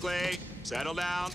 quickly. Settle down.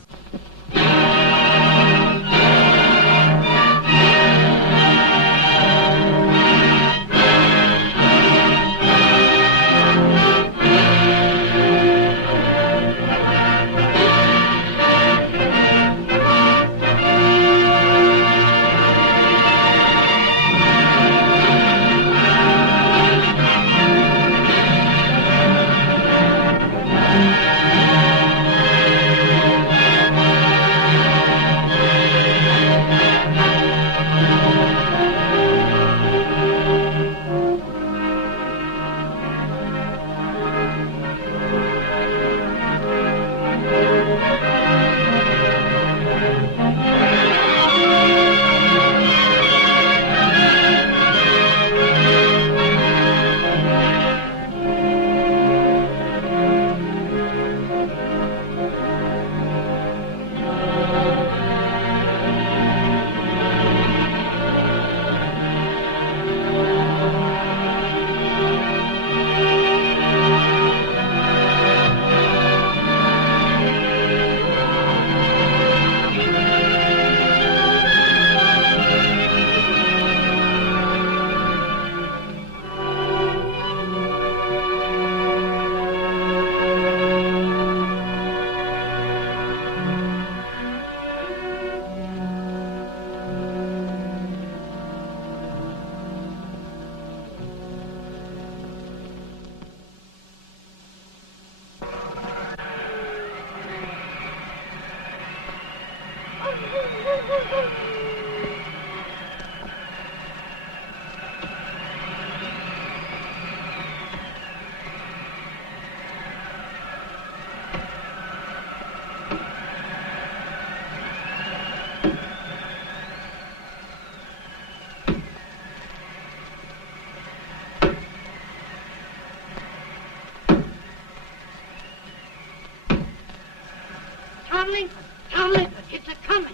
Tomlin, it's a-coming.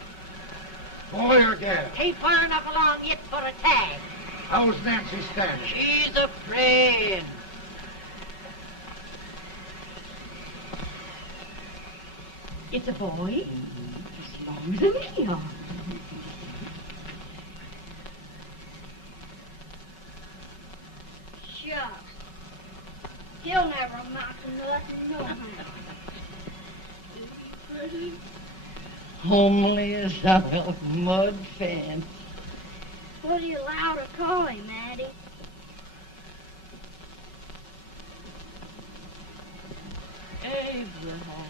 Boy or gal? Ain't far enough along yet for a tag. How's Nancy standing? She's afraid. It's a boy, as long as a me are. Shucks. He'll never amount to nothing, no how. Pretty. Homely as a mud fan. What do you allow to call him, Addie? Abraham.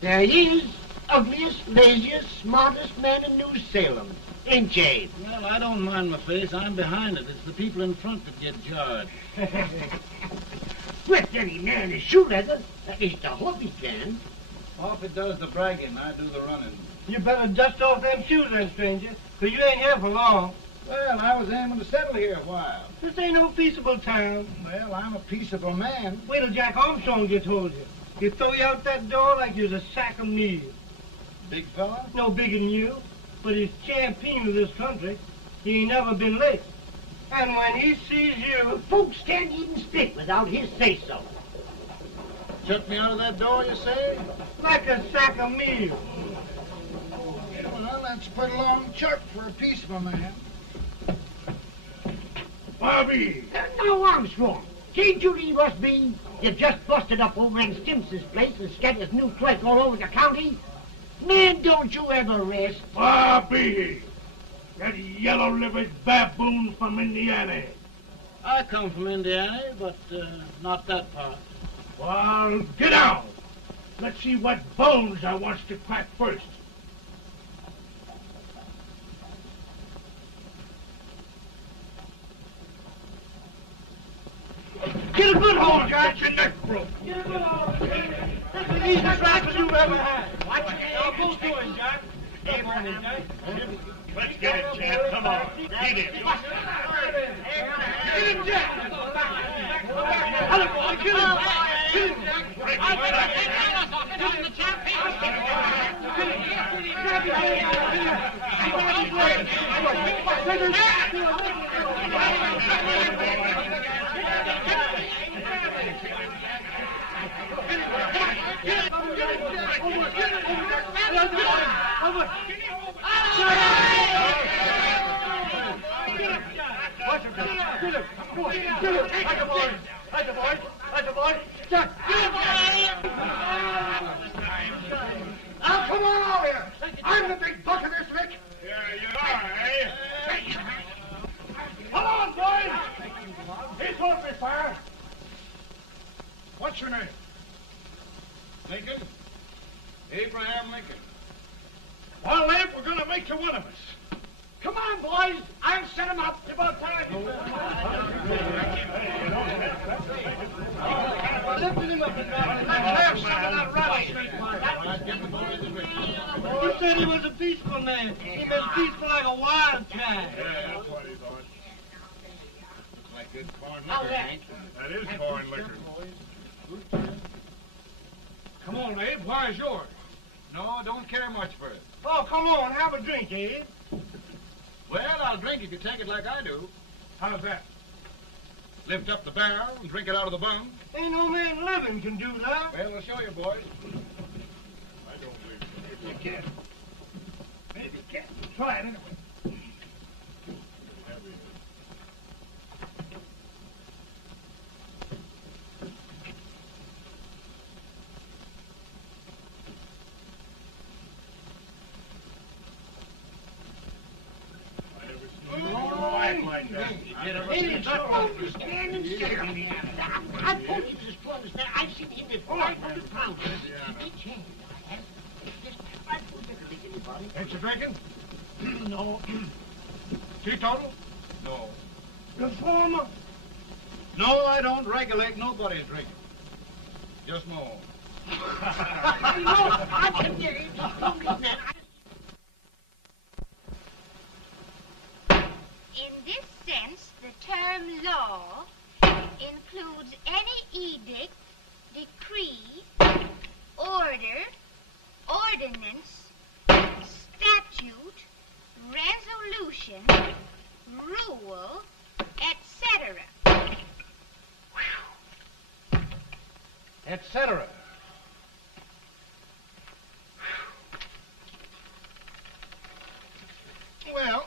There he is, ugliest, laziest, smartest man in New Salem, ain't ye? Well, I don't mind my face. I'm behind it. It's the people in front that get jarred. With any man is shoe leather, at least I hope he can. Hoffman does the bragging, I do the running. You better dust off them shoes then, stranger, 'cause you ain't here for long. Well, I was aiming to settle here a while. This ain't no peaceable town. Well, I'm a peaceable man. Wait till Jack Armstrong gets hold of you. He'll throw you out that door like you was a sack of meal. Big fella? No bigger than you, but he's champion of this country. He ain't never been late. And when he sees you... Folks can't even speak without his say-so. Chuck me out of that door, you say? Like a sack of meal. Well, that's a pretty long chart for a peaceable man. Bobby! Now, Armstrong, can't you leave us be? You just busted up over in Simpson's place and scattered new clerk all over the county. Man, don't you ever rest. Bobby! That yellow-livered baboon from Indiana. I come from Indiana, but not that part. Well, get out. Let's see what bones I wants to crack first. Get a good hold, Jack. Get your neck broke. Get a good hold. That's the easiest rifle you've ever had. Watch it. I'll go to him, Jack. Step on him, Jack. Let's get it, Jack. Come on. Get it. Get him, Jack! Hello, boy, get him! Get him! Now, come on over here. I'm the big buck of this lick. Yeah, you are, eh? Come on, boys. He's won't be fire. What's your name? Lincoln? Abraham Lincoln. Well, Abe, we're going to make you one of us. Come on, boys. I'll set him up. It's about time. Lifting him up and down. Let's have some of that rattlesnake. He said he was a peaceful man. He was peaceful like a wild cat. Yeah, that's what he thought. Looks like good corn liquor, Hank. That is corn liquor. Come on, Abe. Why is yours? No, don't care much for it. Oh, come on, have a drink, Abe. Well, I'll drink if you take it like I do. How's that? Lift up the barrel and drink it out of the bung. Ain't no man living can do that. Well, we'll show you, boys. I don't believe it. Maybe you can. Maybe you can. Try it anyway. Like that. Stand and stare on me. I told you this one is there. I've seen him at 500 pounds. Each hand I have. I put everything in your body. Ain't you drinking? No. Teetotal? No. Reformer. No, I don't regulate nobody's drinking. Just my own. No, I can get it. Don't mean that. In this sense, the term law includes any edict, decree, order, ordinance, statute, resolution, rule, etc. Etc. Well,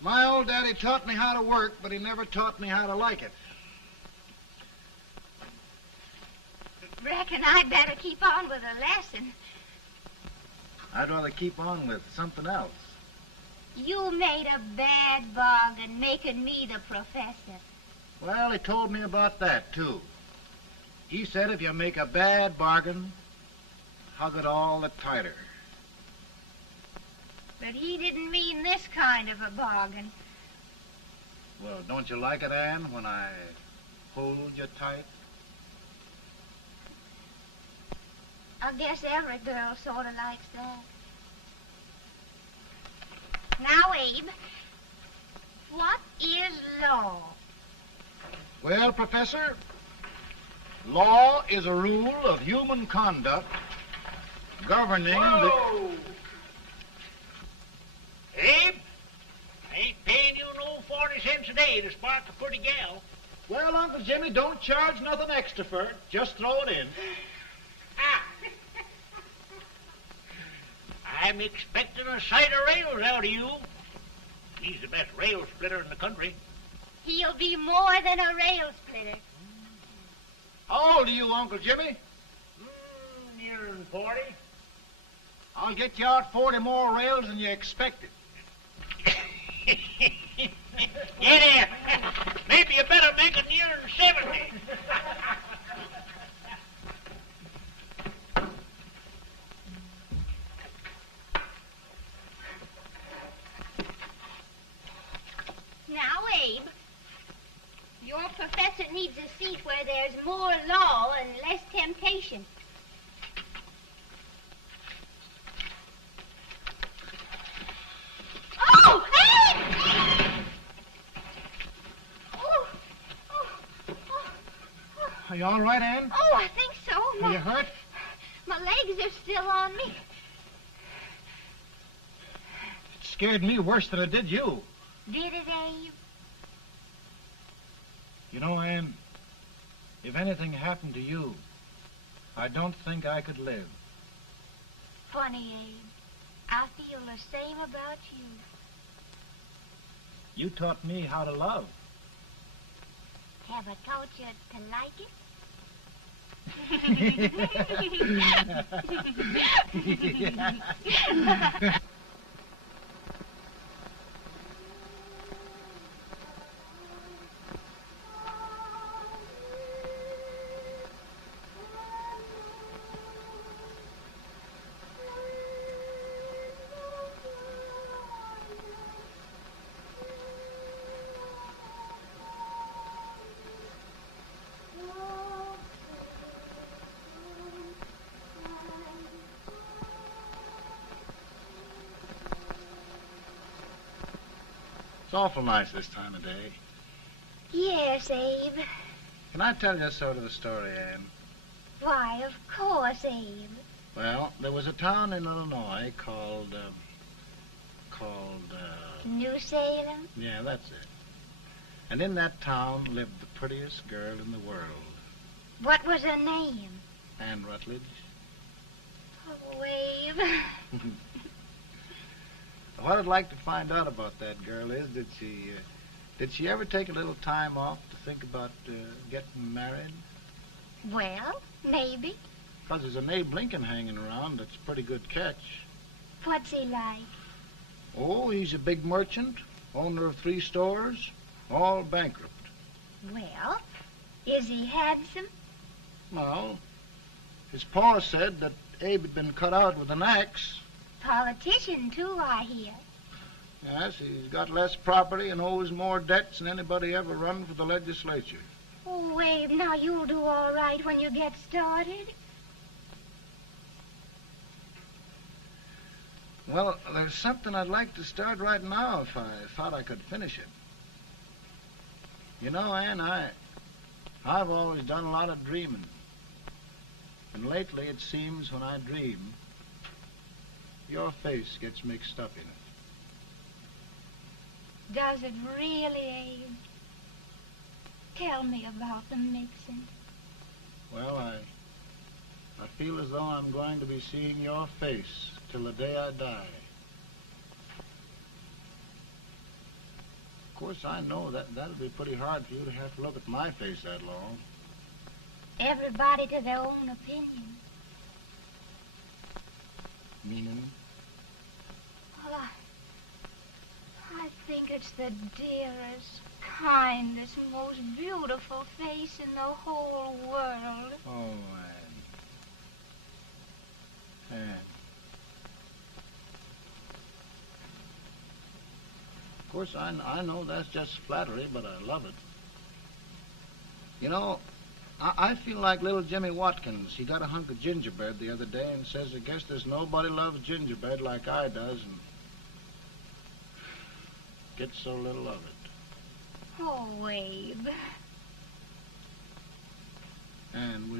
my old daddy taught me how to work, but he never taught me how to like it. Reckon I'd better keep on with the lesson. I'd rather keep on with something else. You made a bad bargain making me the professor. Well, he told me about that, too. He said if you make a bad bargain, hug it all the tighter. But he didn't mean this kind of a bargain. Well, don't you like it, Anne, when I hold you tight? I guess every girl sort of likes that. Now, Abe, what is law? Well, Professor, law is a rule of human conduct governing Whoa! Abe, I ain't paying you no 40 cents a day to spark a pretty gal. Well, Uncle Jimmy, don't charge nothing extra for it. Just throw it in. I'm expecting a sight of rails out of you. He's the best rail splitter in the country. He'll be more than a rail splitter. How old are you, Uncle Jimmy? Nearing 40. I'll get you out 40 more rails than you expected. Get in. Maybe you better make it nearing 70. Now, Abe, your professor needs a seat where there's more law and less temptation. Are you all right, Ann? Oh, I think so. Are you hurt? My legs are still on me. It scared me worse than it did you. Did it, Abe? You know, Ann, if anything happened to you, I don't think I could live. Funny, Abe. I feel the same about you. You taught me how to love. Have I taught you to like it? It's awful nice this time of day. Yes, Abe. Can I tell you sort of a story, Ann? Why, of course, Abe. Well, there was a town in Illinois called, New Salem? yeah, that's it. And in that town lived the prettiest girl in the world, What was her name? Ann Rutledge. Oh, Abe. What I'd like to find out about that girl is, did she ever take a little time off to think about getting married? Well, maybe. Because there's an Abe Lincoln hanging around that's a pretty good catch. What's he like? Oh, he's a big merchant, owner of 3 stores, all bankrupt. Well, is he handsome? Well, his pa said that Abe had been cut out with an axe. Politician, too, I hear. Yes, he's got less property and owes more debts than anybody ever run for the legislature. Oh, Abe, now you'll do all right when you get started. Well, there's something I'd like to start right now if I thought I could finish it. You know, Ann, I've always done a lot of dreaming. And lately it seems when I dream, your face gets mixed up in it. Does it really, Abe? Tell me about the mixing. Well, I feel as though I'm going to be seeing your face till the day I die. Of course, I know that'll be pretty hard for you to have to look at my face that long. Everybody to their own opinion. Meaning? Well, I think it's the dearest, kindest, most beautiful face in the whole world. Oh, Ann. Of course, I know that's just flattery, but I love it. You know, I feel like little Jimmy Watkins. He got a hunk of gingerbread the other day and says, I guess there's nobody loves gingerbread like I does, and gets so little of it. Oh, Abe. And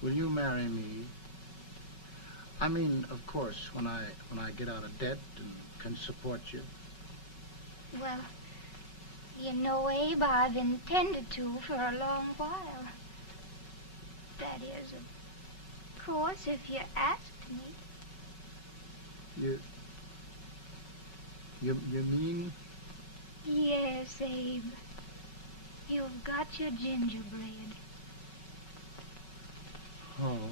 will you marry me? I mean, of course, when I get out of debt and can support you. Well, you know, Abe, I've intended to for a long while. That is, of course, if you asked me. You mean? Yes, Abe. You've got your gingerbread. Oh,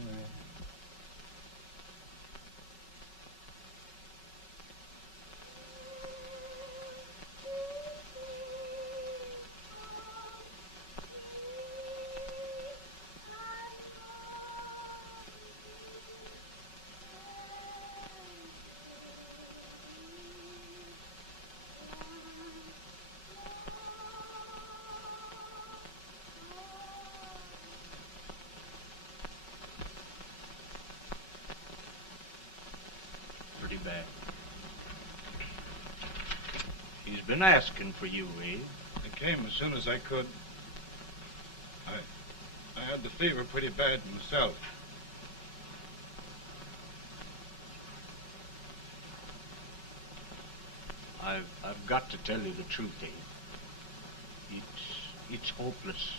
Back. He's been asking for you, Abe. I came as soon as I could. I had the fever pretty bad myself. I've got to tell you the truth, Abe. It's hopeless.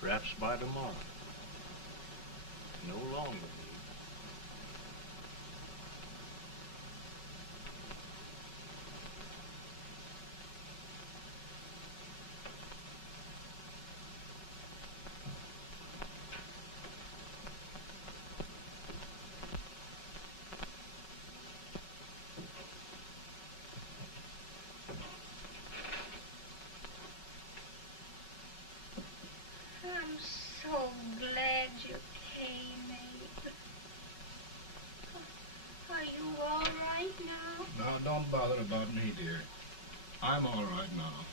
Perhaps by tomorrow. No longer, Abe. I'm so glad you came, Abe. Are you all right now? No, don't bother about me, dear. I'm all right now.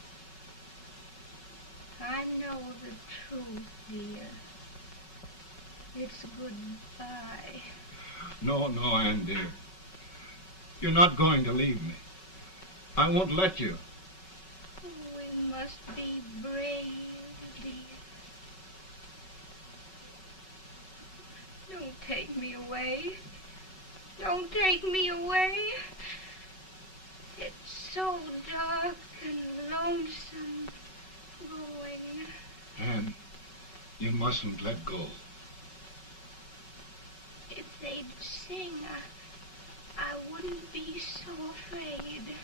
I know the truth, dear. It's goodbye. No, Ann, dear. You're not going to leave me. I won't let you. We must be brave, dear. Don't take me away. Don't take me away. It's so dark and lonesome going. Ann, you mustn't let go. If they'd sing, I wouldn't be so afraid.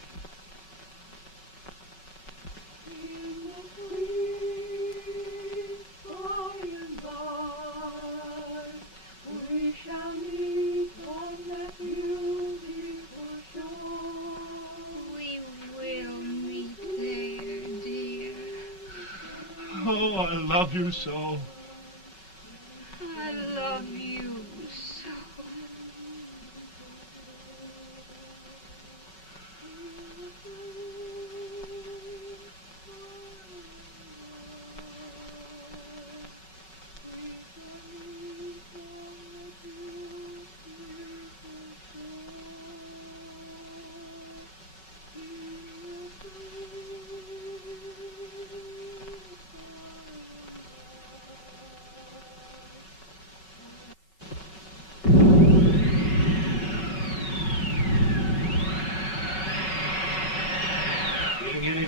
We shall meet on that beautiful shore. We will meet there, dear. Oh, I love you so. I love you so.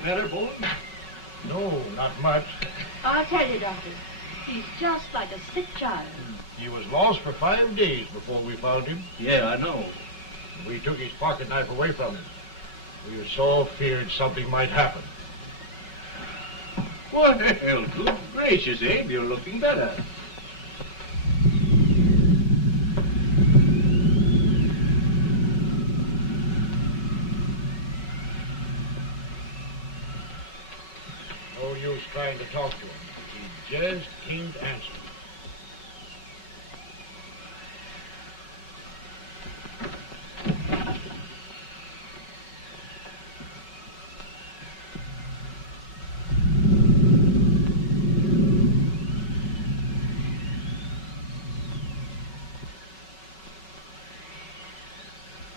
Better, boy? No, not much. I'll tell you, Doctor. He's just like a sick child. He was lost for 5 days before we found him. Yeah, I know. We took his pocket knife away from him. We were so feared something might happen. Well, good gracious, Abe, you're looking better. No use trying to talk to him. He just can't answer.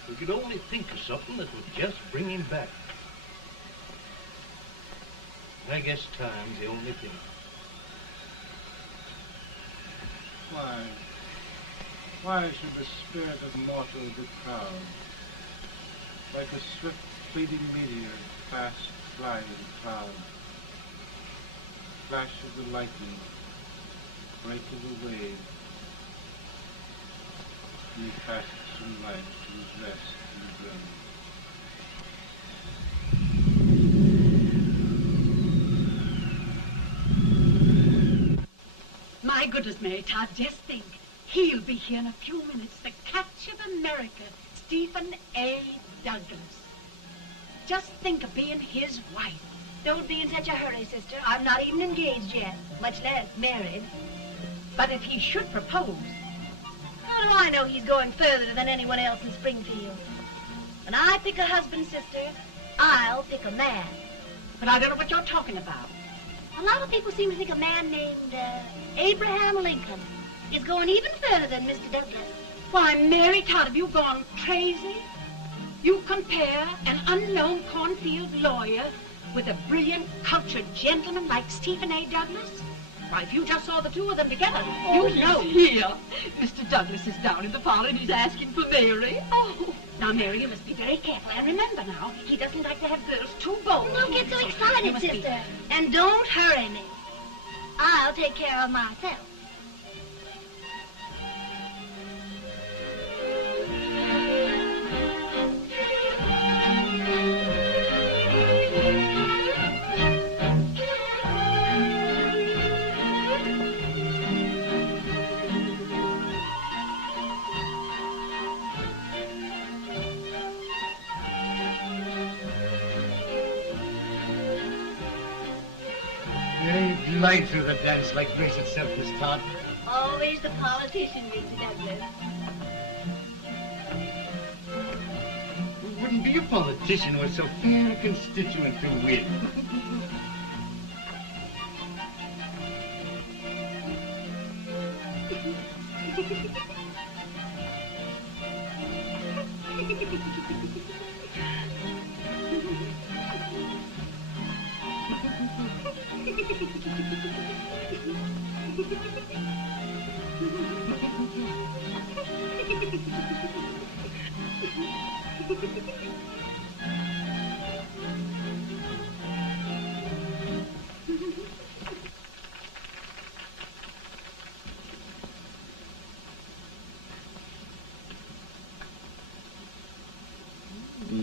We could only think of something that would just bring him back. I guess time's the only thing. Why should the spirit of mortal be proud? Like a swift fleeting meteor, fast flying cloud. Flash of the lightning, break of the wave. He passes from life to his rest in the grave. My goodness, Mary Todd, just think. He'll be here in a few minutes. The catch of America, Stephen A. Douglas. Just think of being his wife. Don't be in such a hurry, sister. I'm not even engaged yet, much less married. But if he should propose... How do I know he's going further than anyone else in Springfield? When I pick a husband, sister, I'll pick a man. But I don't know what you're talking about. A lot of people seem to think a man named Abraham Lincoln is going even further than Mr. Douglas. Why, Mary Todd, have you gone crazy? You compare an unknown cornfield lawyer with a brilliant, cultured gentleman like Stephen A. Douglas? Why, if you just saw the two of them together, you'd know. Here. Mr. Douglas is down in the parlor and he's asking for Mary. Oh. Now, Mary, you must be very careful. And remember now, he doesn't like to have girls too bold. Don't get so excited, sister. And don't hurry me. I'll take care of myself. Glide through the dance like grace itself, Miss Todd. Always the politician, Mr. Douglas. Wouldn't be a politician with so fair a constituent to win.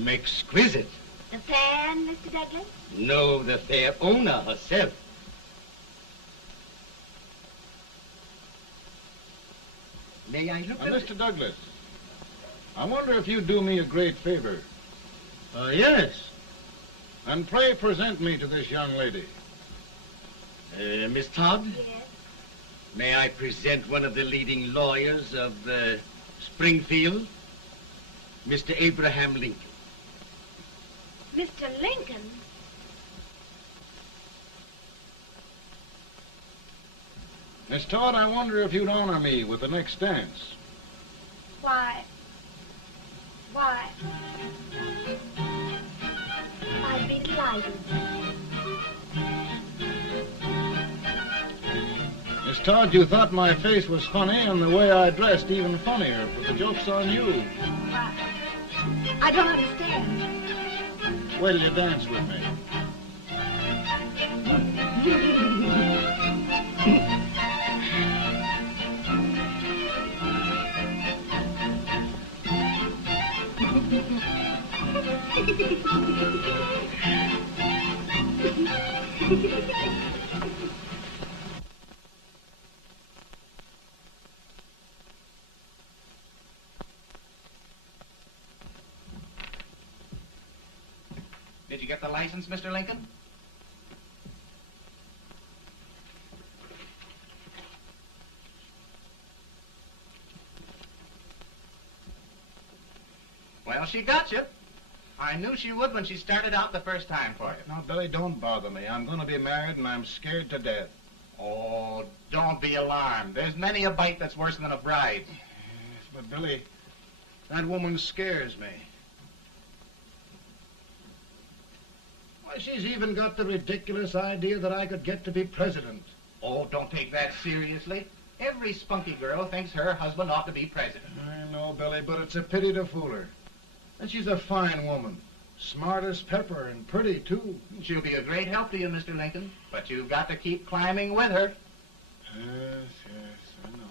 Exquisite. The fan, Mr. Douglas? No, the fair owner herself. May I look at Mr. Douglas, I wonder if you'd do me a great favor. Yes. And pray present me to this young lady. Miss Todd? Yes. May I present one of the leading lawyers of Springfield, Mr. Abraham Lincoln. Mr. Lincoln? Miss Todd, I wonder if you'd honor me with the next dance. Why, I'd be delighted. Miss Todd, you thought my face was funny and the way I dressed even funnier, but the joke's on you. I don't understand. Wait till you dance with me. Did you get the license, Mr. Lincoln? Well, she got you. I knew she would when she started out the first time for you. Now, Billy, don't bother me. I'm going to be married and I'm scared to death. Oh, don't be alarmed. There's many a bite that's worse than a bride. Yes, but Billy, that woman scares me. Why, she's even got the ridiculous idea that I could get to be president. Oh, don't take that seriously. Every spunky girl thinks her husband ought to be president. I know, Billy, but it's a pity to fool her. And she's a fine woman. Smart as pepper and pretty, too. She'll be a great help to you, Mr. Lincoln. But you've got to keep climbing with her. Yes, I know.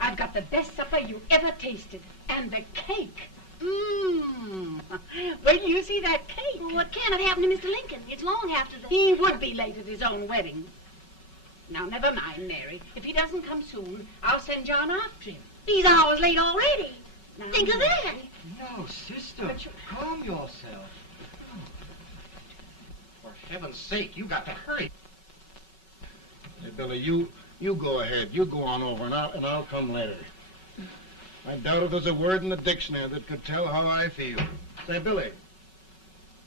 I've got the best supper you ever tasted. And the cake. Mmm. Wait till you see that cake. Well, what can have happened to Mr. Lincoln? It's long after the... He would be late at his own wedding. Now, never mind, Mary. If he doesn't come soon, I'll send John after him. He's hours late already. Now, think of that. No, sister. Calm yourself. For heaven's sake, you got to hurry. Hey, Billy, you go ahead. You go on over, and I'll come later. I doubt if there's a word in the dictionary that could tell how I feel. Say, Billy,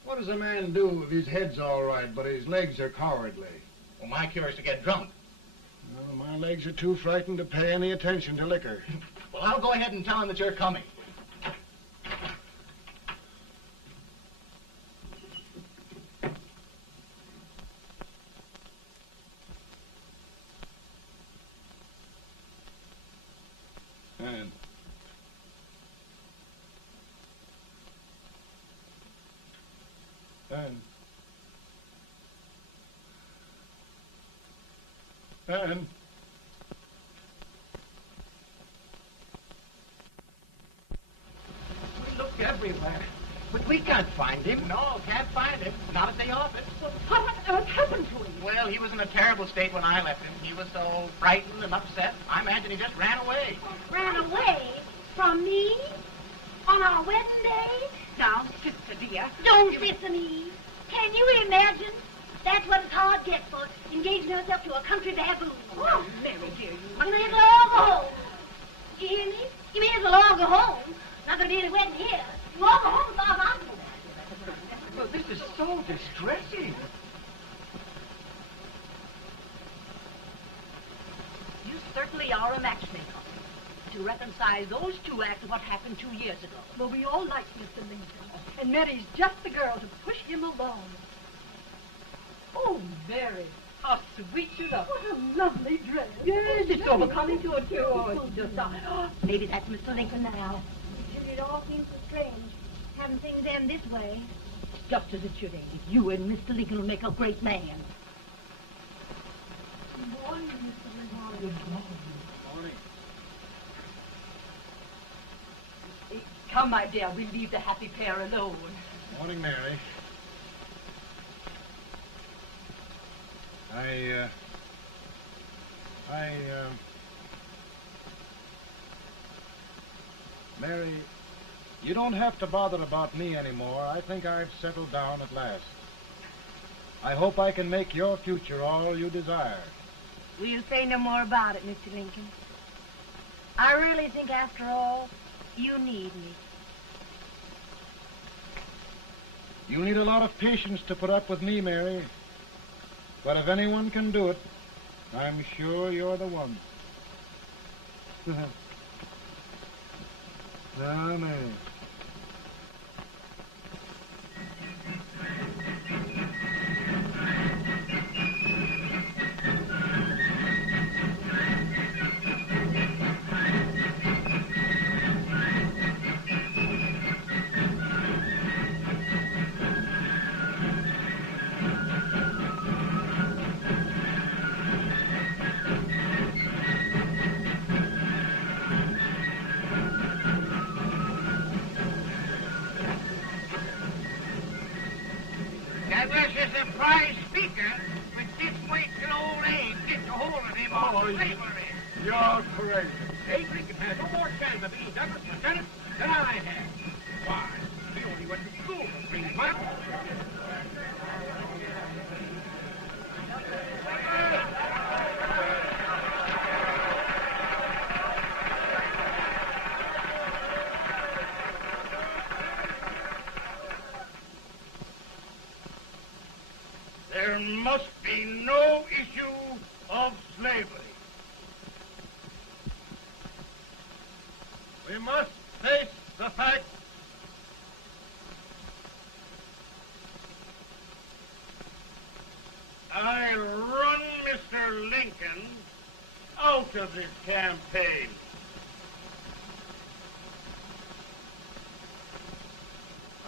what does a man do if his head's all right, but his legs are cowardly? Well, my cure is to get drunk. Well, my legs are too frightened to pay any attention to liquor. Well, I'll go ahead and tell him that you're coming. Anne. Anne. Anne. We looked everywhere, but we can't find him. No, can't find him. Not at the office. Well, what on earth happened to him? Well, he was in a terrible state when I left him. He was so frightened and upset. I imagine he just ran away. Ran away from me on our wedding day? Now, sister dear. Don't listen, Eve. Can you imagine? That's what it's hard gets for engaging herself to a country baboon. Oh, Mary, dear, You may as well all go home. Do you hear me? You may as well all go home. Not going to be any wedding here. You all go home as far as I'm concerned. Well, this is so distressing. You certainly are a matchmaker. To reconcile those two after what happened 2 years ago. Well, we all like Mr. Lincoln. And Mary's just the girl to push him along. Oh, Mary, how sweet you look. What a lovely dress. Yes, it's overcoming to it, too. Oh, it's just... maybe that's Mr. Lincoln now. It all seems so strange, having things end this way. Just as it should end. You and Mr. Lincoln will make a great man. Good morning, Mr. Lincoln. Good morning. Morning. Come, my dear, we'll leave the happy pair alone. Morning, Mary. Mary, you don't have to bother about me anymore. I think I've settled down at last. I hope I can make your future all you desire. We'll say no more about it, Mr. Lincoln. I really think, after all, you need me. You need a lot of patience to put up with me, Mary. But if anyone can do it, I'm sure you're the one. Amen. That was a surprise speaker, but this waits till old Abe gets a hold of him on slavery. You're crazy. Abe Lincoln has no more chance of being Douglas Lieutenant than I have. Why? He only went to school for 3 months. There must be no issue of slavery. We must face the fact I run Mr. Lincoln out of this campaign.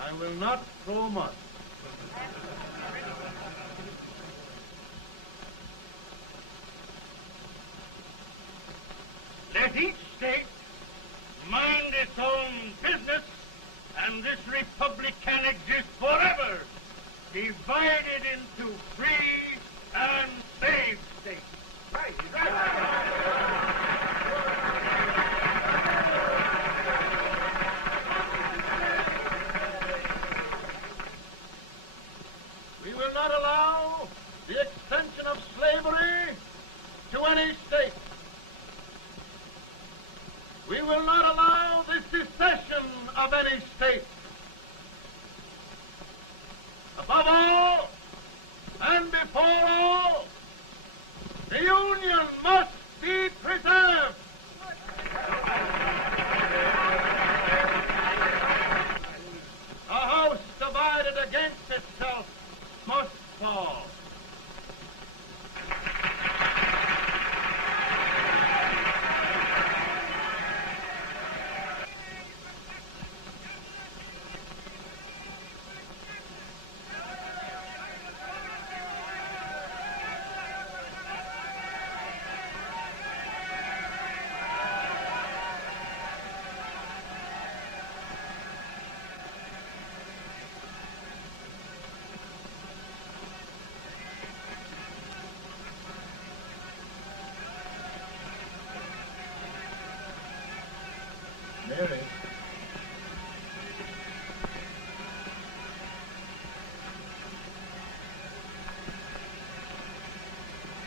I will not throw mud. Let each state mind its own business, and this republic can exist forever, divided into free and slave states. Right, We will not allow the extension of slavery to any state. We will not allow the secession of any state. Above all, and before all, Mary.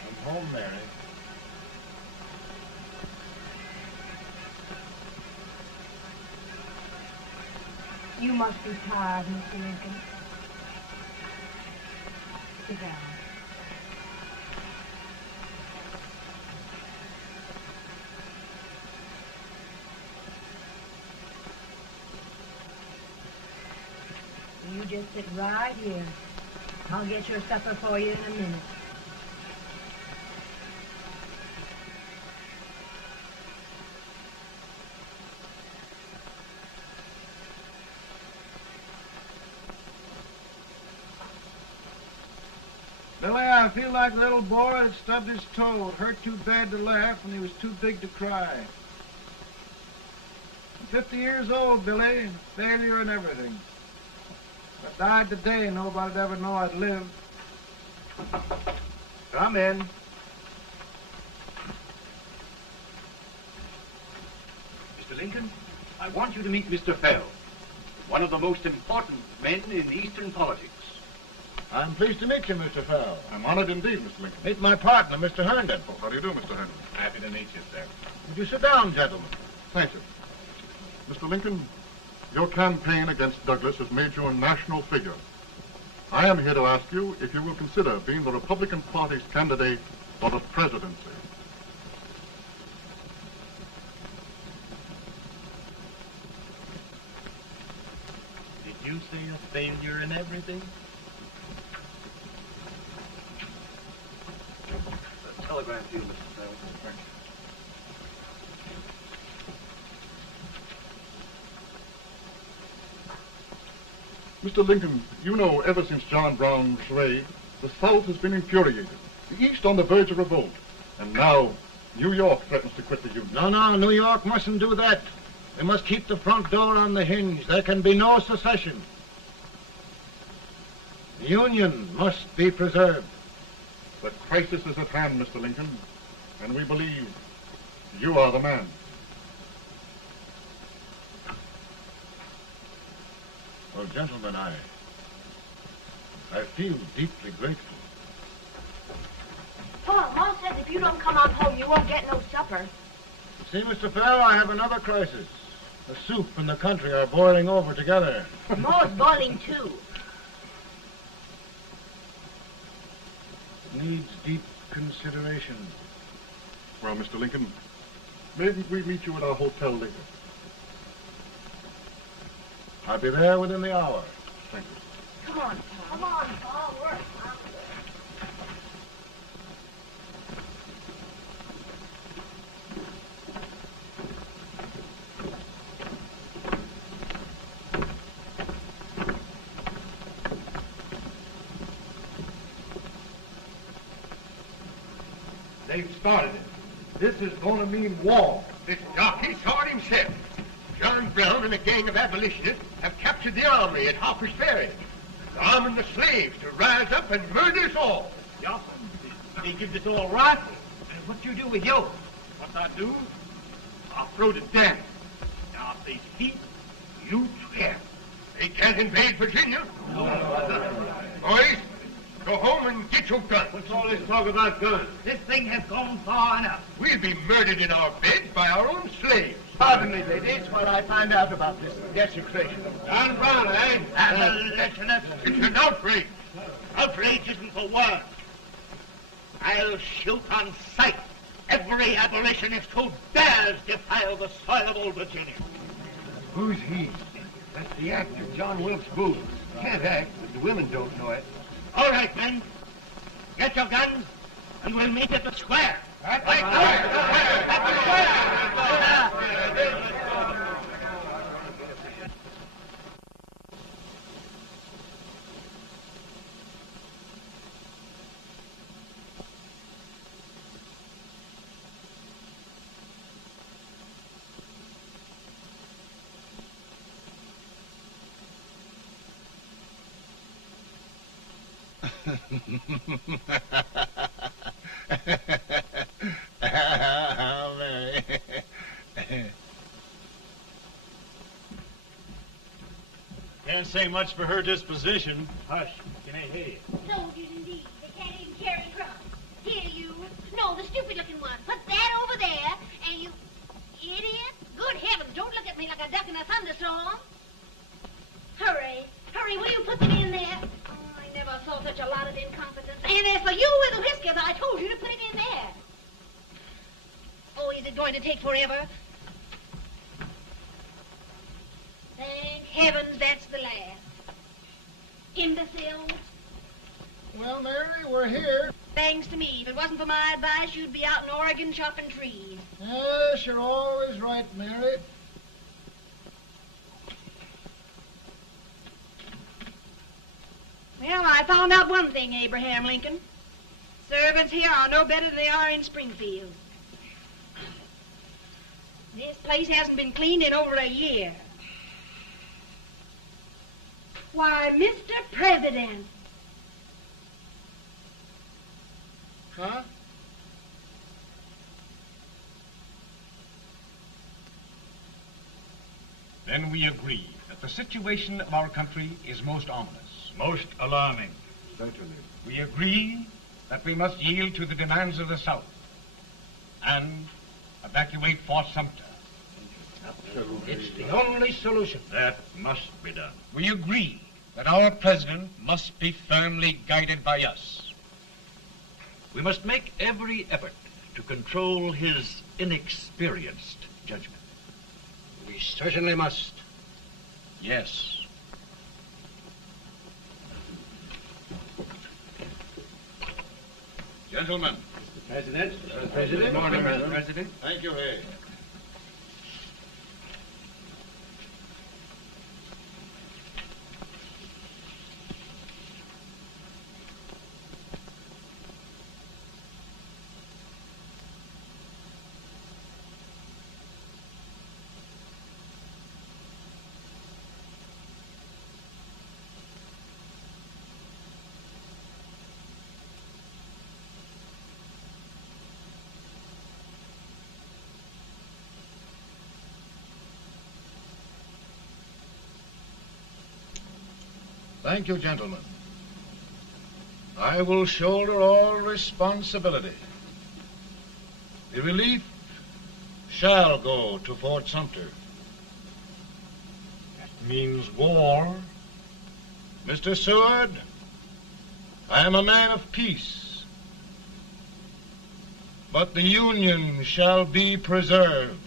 Come home, Mary. You must be tired, Mr. Lincoln. Sit down. You just sit right here. I'll get your supper for you in a minute. Billy, I feel like a little boy that stubbed his toe. It hurt too bad to laugh and he was too big to cry. I'm 50 years old, Billy. Failure and everything. If I died today, nobody'd ever know I'd lived. Come in. Mr. Lincoln, I want you to meet Mr. Fell, one of the most important men in Eastern politics. I'm pleased to meet you, Mr. Fell. I'm honored indeed, Mr. Lincoln. Meet my partner, Mr. Herndon. Oh, how do you do, Mr. Hammond? Happy to meet you, sir. Would you sit down, gentlemen? Thank you. Mr. Lincoln, your campaign against Douglas has made you a national figure. I am here to ask you if you will consider being the Republican Party's candidate for the presidency. Did you say a failure in everything? Telegram to you, Mr. Fell. Thank you. Mr. Lincoln, you know ever since John Brown's raid, the South has been infuriated, the East on the verge of revolt, and now New York threatens to quit the Union. No, New York mustn't do that. They must keep the front door on the hinge. There can be no secession. The Union must be preserved. The crisis is at hand, Mr. Lincoln, and we believe you are the man. Well, gentlemen, I feel deeply grateful. Ma says if you don't come on home, you won't get no supper. See, Mr. Fell, I have another crisis. The soup and the country are boiling over together. Ma's boiling too. It needs deep consideration. Well, Mr. Lincoln, maybe we meet you at our hotel later. I'll be there within the hour. Thank you. Come on, Paul. Come on, Paul. Work. They've started it. This is going to mean war. This jockey saw it himself. John Brown and a gang of abolitionists have captured the armory at Harper's Ferry. They're arming the slaves to rise up and murder us all. Yeah, they give us all rifles. And what you do with yours? What I do? I'll throw the damn. Now, if they speak, you swear. They can't invade Virginia. Boys, go home and get your guns. What's all this talk about guns? This thing has gone far enough. We'll be murdered in our beds by our own slaves. Pardon me, ladies, while I find out about this desecration. John Brown, eh? Abolitionists. It's an outrage. Outrage isn't the word. I'll shoot on sight every abolitionist who dares defile the soil of old Virginia. Who's he? That's the actor, John Wilkes Booth. Can't act, but the women don't know it. All right, men. Get your guns, and we'll meet at the square. At the square! say much for her disposition. Hush, can I hear you? Soldiers indeed. They can't even carry crumbs. Here, you. No, the stupid-looking one. Put that over there, and you... Idiot. Good heavens, don't look at me like a duck in a thunderstorm. Hurry. Hurry, will you put them in there? Oh, I never saw such a lot of incompetence. And as for you with the whiskers, I told you to put it in there. Oh, is it going to take forever? Thank heavens that's the last. Imbeciles. Well, Mary, we're here. Thanks to me. If it wasn't for my advice, you'd be out in Oregon chopping trees. Yes, you're always right, Mary. Well, I found out one thing, Abraham Lincoln. Servants here are no better than they are in Springfield. This place hasn't been cleaned in over a year. Why, Mr. President. Huh? Then we agree that the situation of our country is most ominous. Most alarming. Certainly. We agree that we must yield to the demands of the South and evacuate Fort Sumter. It's the only solution. That must be done. We agree that our president must be firmly guided by us. We must make every effort to control his inexperienced judgment. We certainly must. Yes. Gentlemen. Mr. President. Mr. President. Good morning, Mr. President. Thank you, Hay. Thank you, gentlemen. I will shoulder all responsibility. The relief shall go to Fort Sumter. That means war. Mr. Seward, I am a man of peace, but the Union shall be preserved.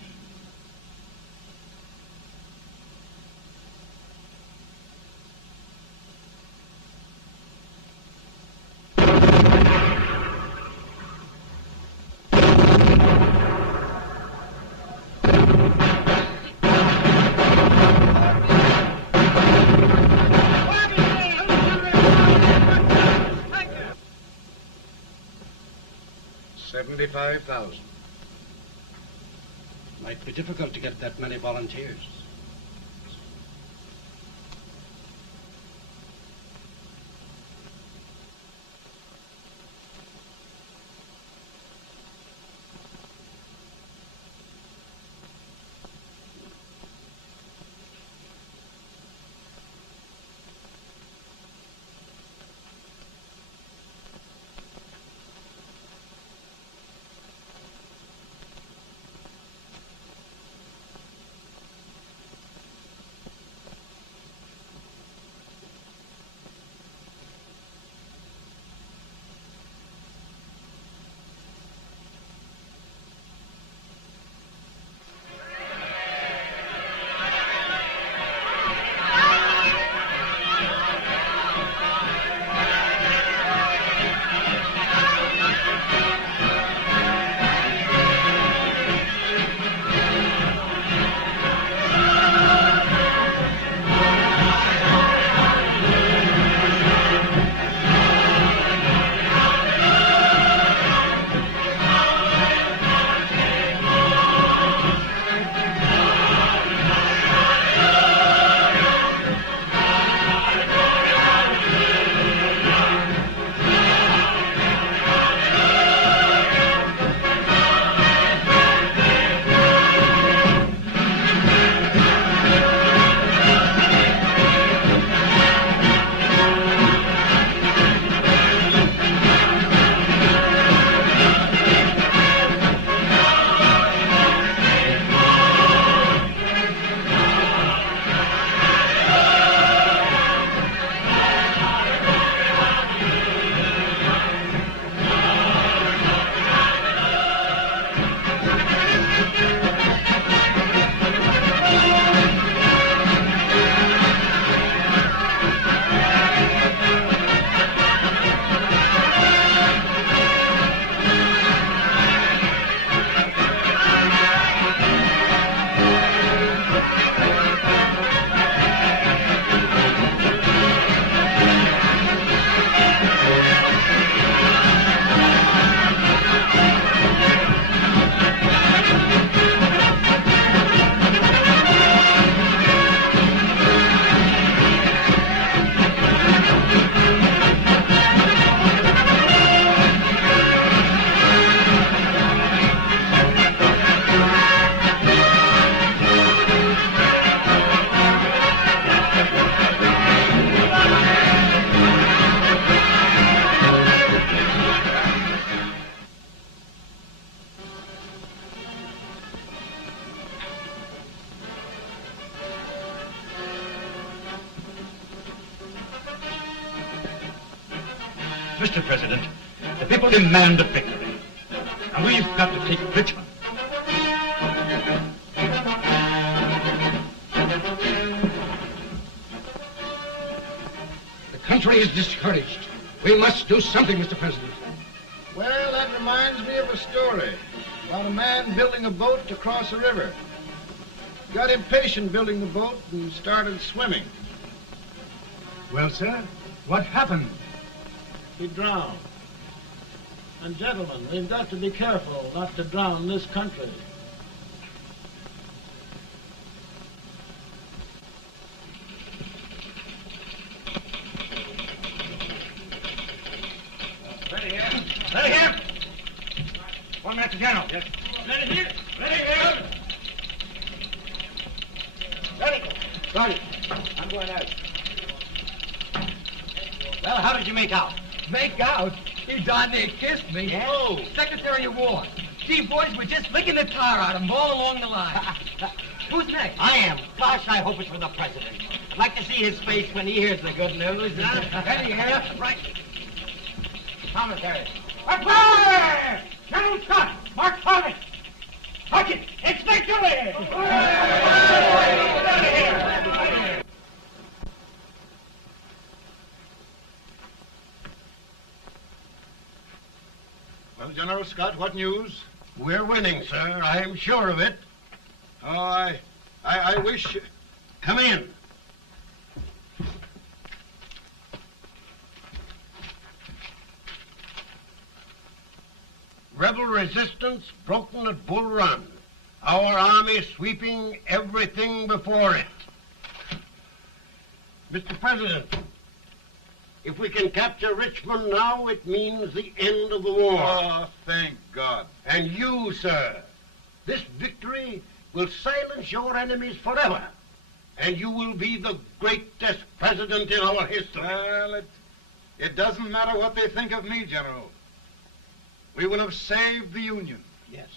$75,000. Might be difficult to get that many volunteers. Mr. President, the people demand a victory. And we've got to take Richmond. The country is discouraged. We must do something, Mr. President. Well, that reminds me of a story about a man building a boat to cross a river. He got impatient building the boat and started swimming. Well, sir, what happened? He drowned. And gentlemen, we've got to be careful not to drown this country. Ready here. Ready here. One minute to General. Yes. Ready here. Ready here. Ready. Sergeant, I'm going out. Well, how did you make out? Make out? He darn near kissed me. Yeah? Oh. Secretary of War. Gee, boys, we're just licking the tar out of him all along the line. Who's next? I am. Gosh, I hope it's for the President. I'd like to see his face when he hears the good news. Ready here. Right. Commissary. Fire! General Scott! Mark Thomas! Crockett! It's victory! Well, General Scott, what news? We're winning, sir. I'm sure of it. Oh, I wish... Come in. Rebel resistance broken at Bull Run. Our army sweeping everything before it. Mr. President, if we can capture Richmond now, it means the end of the war. Oh, thank God. And you, sir, this victory will silence your enemies forever. And you will be the greatest president in our history. Well, it doesn't matter what they think of me, General. We will have saved the Union. Yes.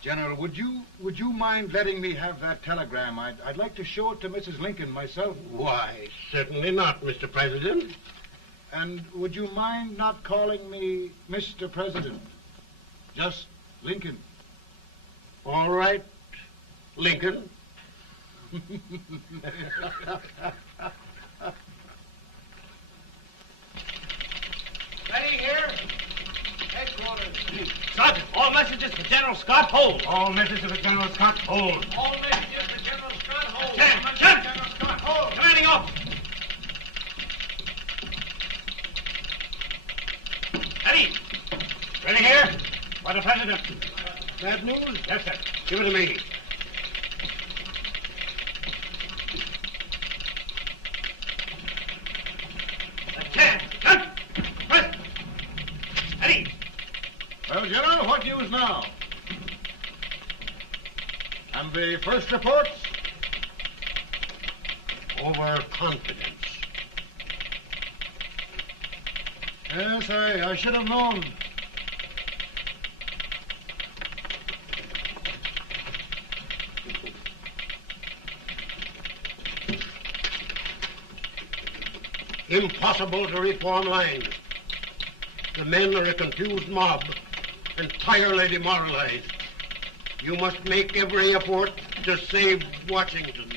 General, would you mind letting me have that telegram? I'd like to show it to Mrs. Lincoln myself. Why, certainly not, Mr. President. And would you mind not calling me Mr. President? Just Lincoln. All right, Lincoln. Ready here. Headquarters. Sergeant, all messages for General Scott, hold. All messages for General Scott, hold. All messages for General Scott, hold. General Scott, hold. Commanding off. Ready. Ready here? For the President. Bad news? Yes, sir. Give it to me. Well, General, what news now? And the first reports? Overconfidence. Yes, I should have known. Impossible to reform lines. The men are a confused mob, entirely demoralized. You must make every effort to save Washington.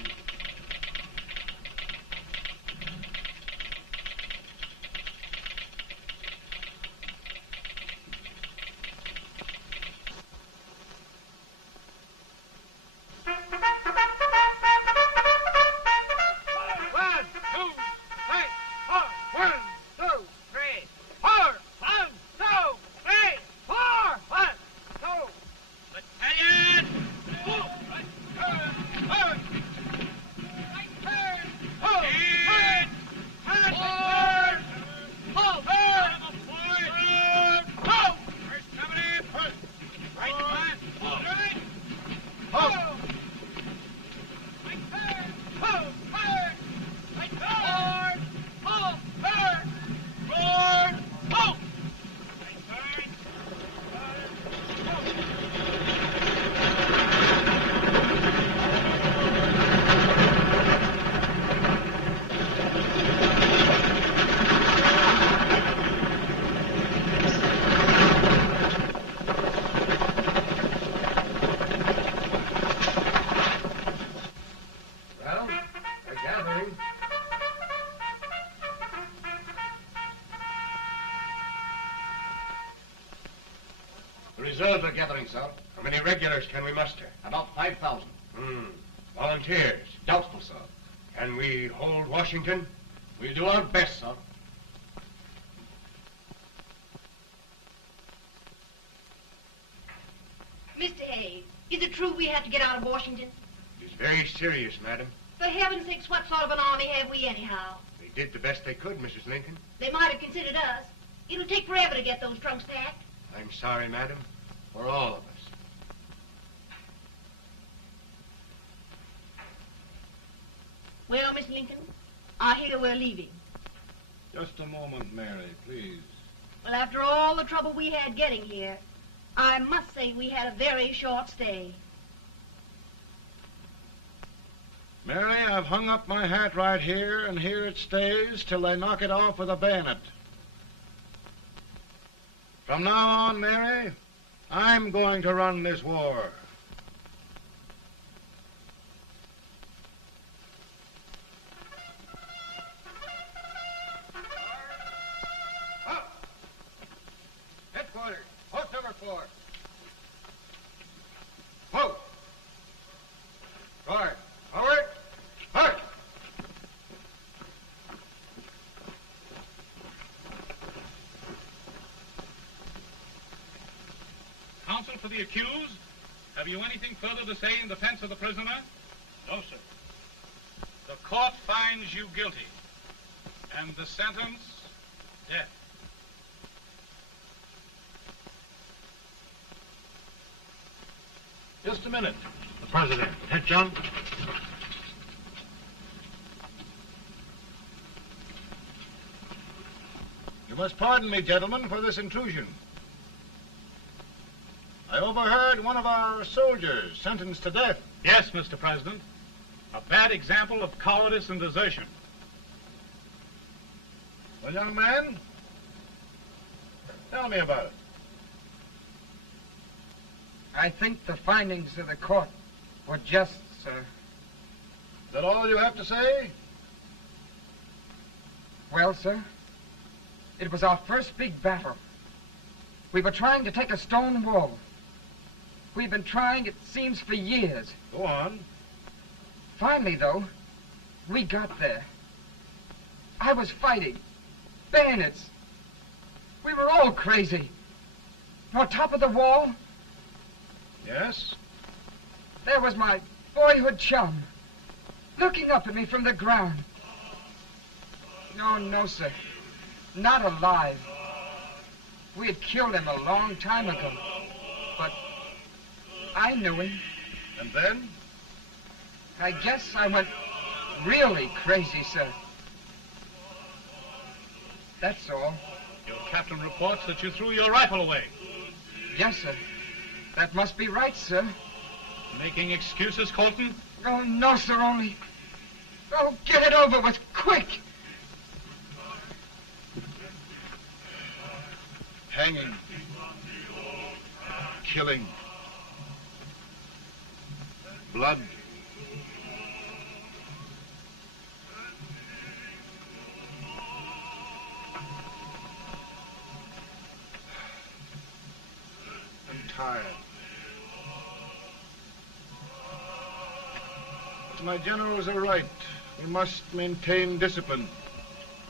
The reserves are gathering, sir. How many regulars can we muster? About 5,000. Volunteers? Doubtful, sir. Can we hold Washington? We'll do our best, sir. Mr. Hayes, is it true we have to get out of Washington? It's very serious, madam. For heaven's sakes, what sort of an army have we anyhow? They did the best they could, Mrs. Lincoln. They might have considered us. It'll take forever to get those trunks packed. I'm sorry, madam, for all of us. Well, Miss Lincoln, I hear we're leaving. Just a moment, Mary, please. Well, after all the trouble we had getting here, I must say we had a very short stay. Mary, I've hung up my hat right here, and here it stays till they knock it off with a bayonet. From now on, Mary, I'm going to run this war. Headquarters, post number 4. Move. Guard, forward. Halt. Counsel for the accused, have you anything further to say in defense of the prisoner? No, sir. The court finds you guilty, and the sentence, death. Just a minute. The president. Hit, John. You must pardon me, gentlemen, for this intrusion. I overheard one of our soldiers sentenced to death. Yes, Mr. President. A bad example of cowardice and desertion. Well, young man, tell me about it. I think the findings of the court were just, sir. Is that all you have to say? Well, sir, it was our first big battle. We were trying to take a stone wall. We've been trying, it seems, for years. Go on. Finally, though, we got there. I was fighting. Bayonets. We were all crazy. On top of the wall, Yes? there was my boyhood chum, looking up at me from the ground. No, sir. Not alive. We had killed him a long time ago. But I knew him. And then? I guess I went really crazy, sir. That's all. Your captain reports that you threw your rifle away. Yes, sir. That must be right, sir. Making excuses, Colton? Oh, no, sir, only... Oh, get it over with, quick! Hanging. Killing. Blood. I'm tired. But my generals are right. We must maintain discipline.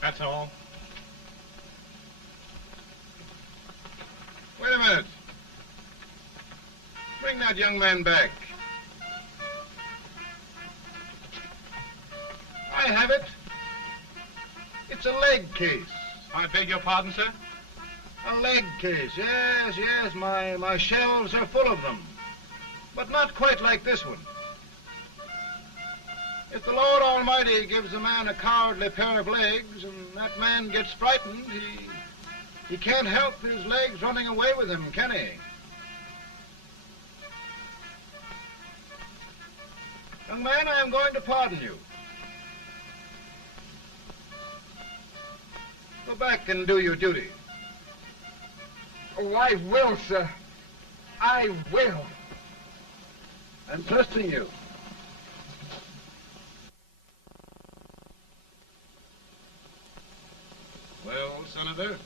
That's all. Wait a minute. Bring that young man back. I have it. It's a leg case. I beg your pardon, sir? A leg case, yes. My shelves are full of them. But not quite like this one. If the Lord Almighty gives a man a cowardly pair of legs and that man gets frightened, he can't help his legs running away with him, can he? Young man, I am going to pardon you. Go back and do your duty. Oh, I will, sir. I will. I'm trusting you. Well, Senator?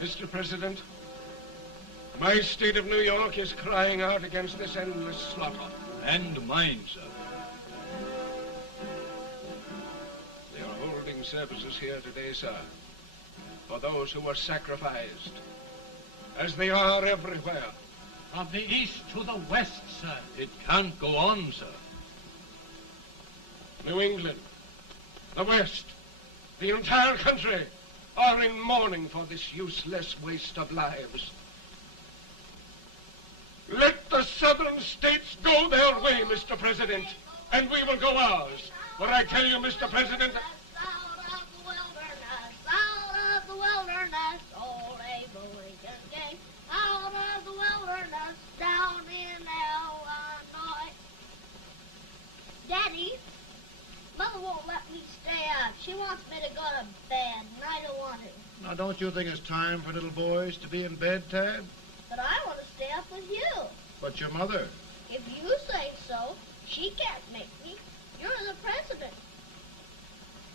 Mr. President, My state of New York is crying out against this endless slaughter. And mine, sir. They are holding services here today, sir, for those who were sacrificed, as they are everywhere. From the east to the west, sir. It can't go on, sir. New England, the West, the entire country are in mourning for this useless waste of lives. Let the southern states go their way, Mr. President, and we will go ours. For I tell you, Mr. President, Out of the wilderness, old Abraham Lincoln came. Out of the wilderness, down in Illinois. Daddy, Mother won't let me stay up. She wants me to go to bed, and I don't want to. Now, don't you think it's time for little boys to be in bed, Tad? But I want to stay up with you. But your mother. If you say so, she can't make me. You're the president.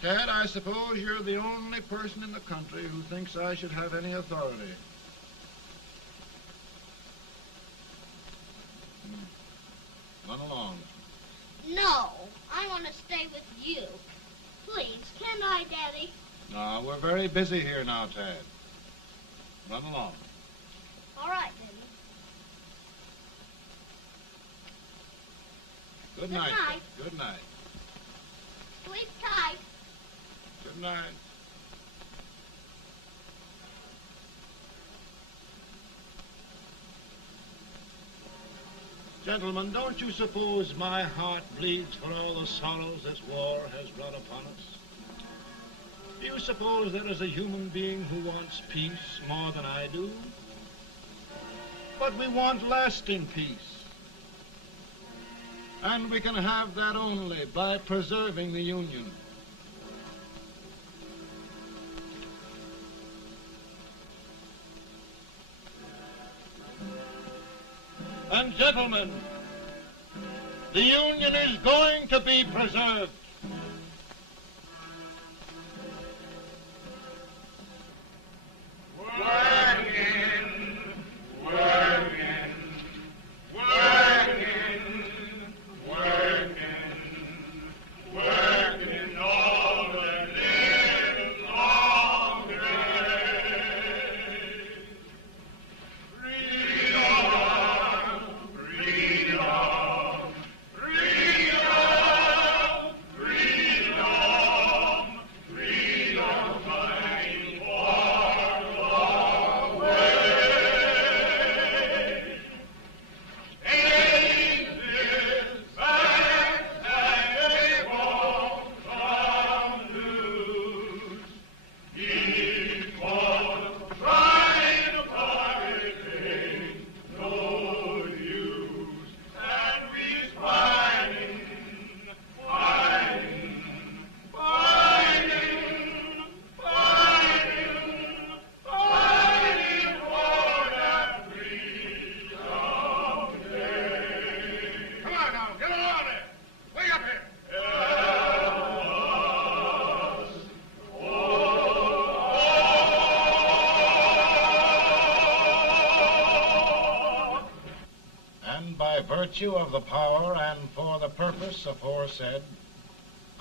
Tad, I suppose you're the only person in the country who thinks I should have any authority. Run along. No, I want to stay with you. Please, can I, Daddy? No, we're very busy here now, Tad. Run along. All right, Daddy. Good night. Good night. Sleep tight. Good night. Gentlemen, don't you suppose my heart bleeds for all the sorrows this war has brought upon us? Do you suppose there is a human being who wants peace more than I do? But we want lasting peace. And we can have that only by preserving the Union. And gentlemen, the Union is going to be preserved. Virtue of the power and for the purpose aforesaid,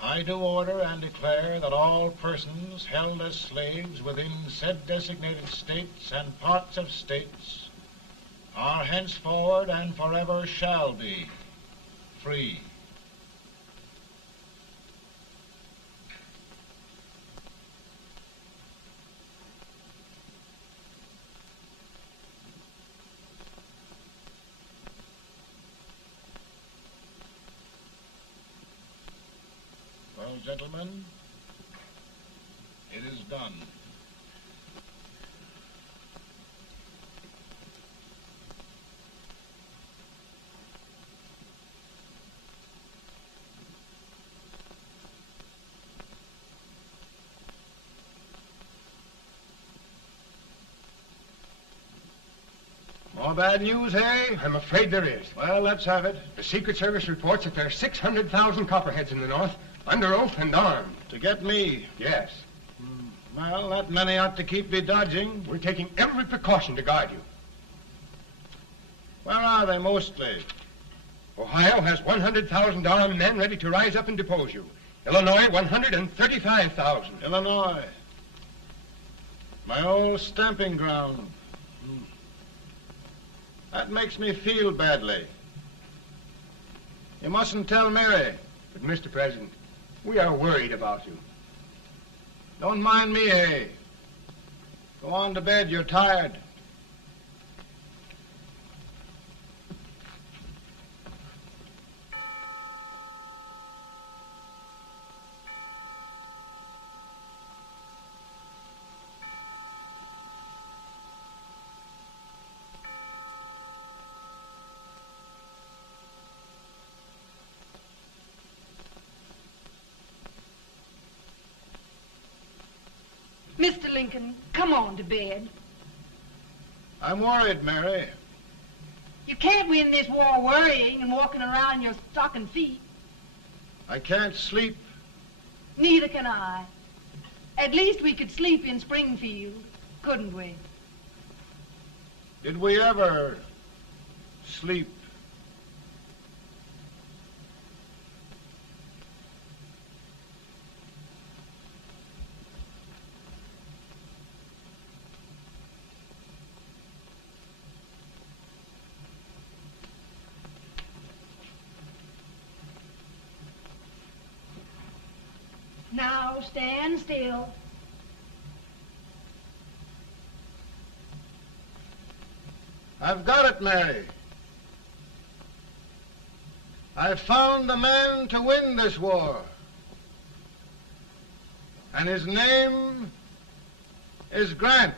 I do order and declare that all persons held as slaves within said designated states and parts of states are henceforward and forever shall be free. Well, gentlemen, it is done. More bad news, eh? I'm afraid there is. Well, let's have it. The Secret Service reports that there are 600,000 copperheads in the North, under oath and armed. To get me? Yes. Well, that many ought to keep me dodging. We're taking every precaution to guard you. Where are they mostly? Ohio has 100,000 armed men ready to rise up and depose you. Illinois, 135,000. Illinois. My old stamping ground. That makes me feel badly. You mustn't tell Mary. But, Mr. President, we are worried about you. Don't mind me, eh? Go on to bed. You're tired. Mr. Lincoln, come on to bed. I'm worried, Mary. You can't win this war worrying and walking around in your stocking feet. I can't sleep. Neither can I. At least we could sleep in Springfield, couldn't we? Did we ever sleep? Now stand still. I've got it, Mary. I've found the man to win this war. And his name is Grant.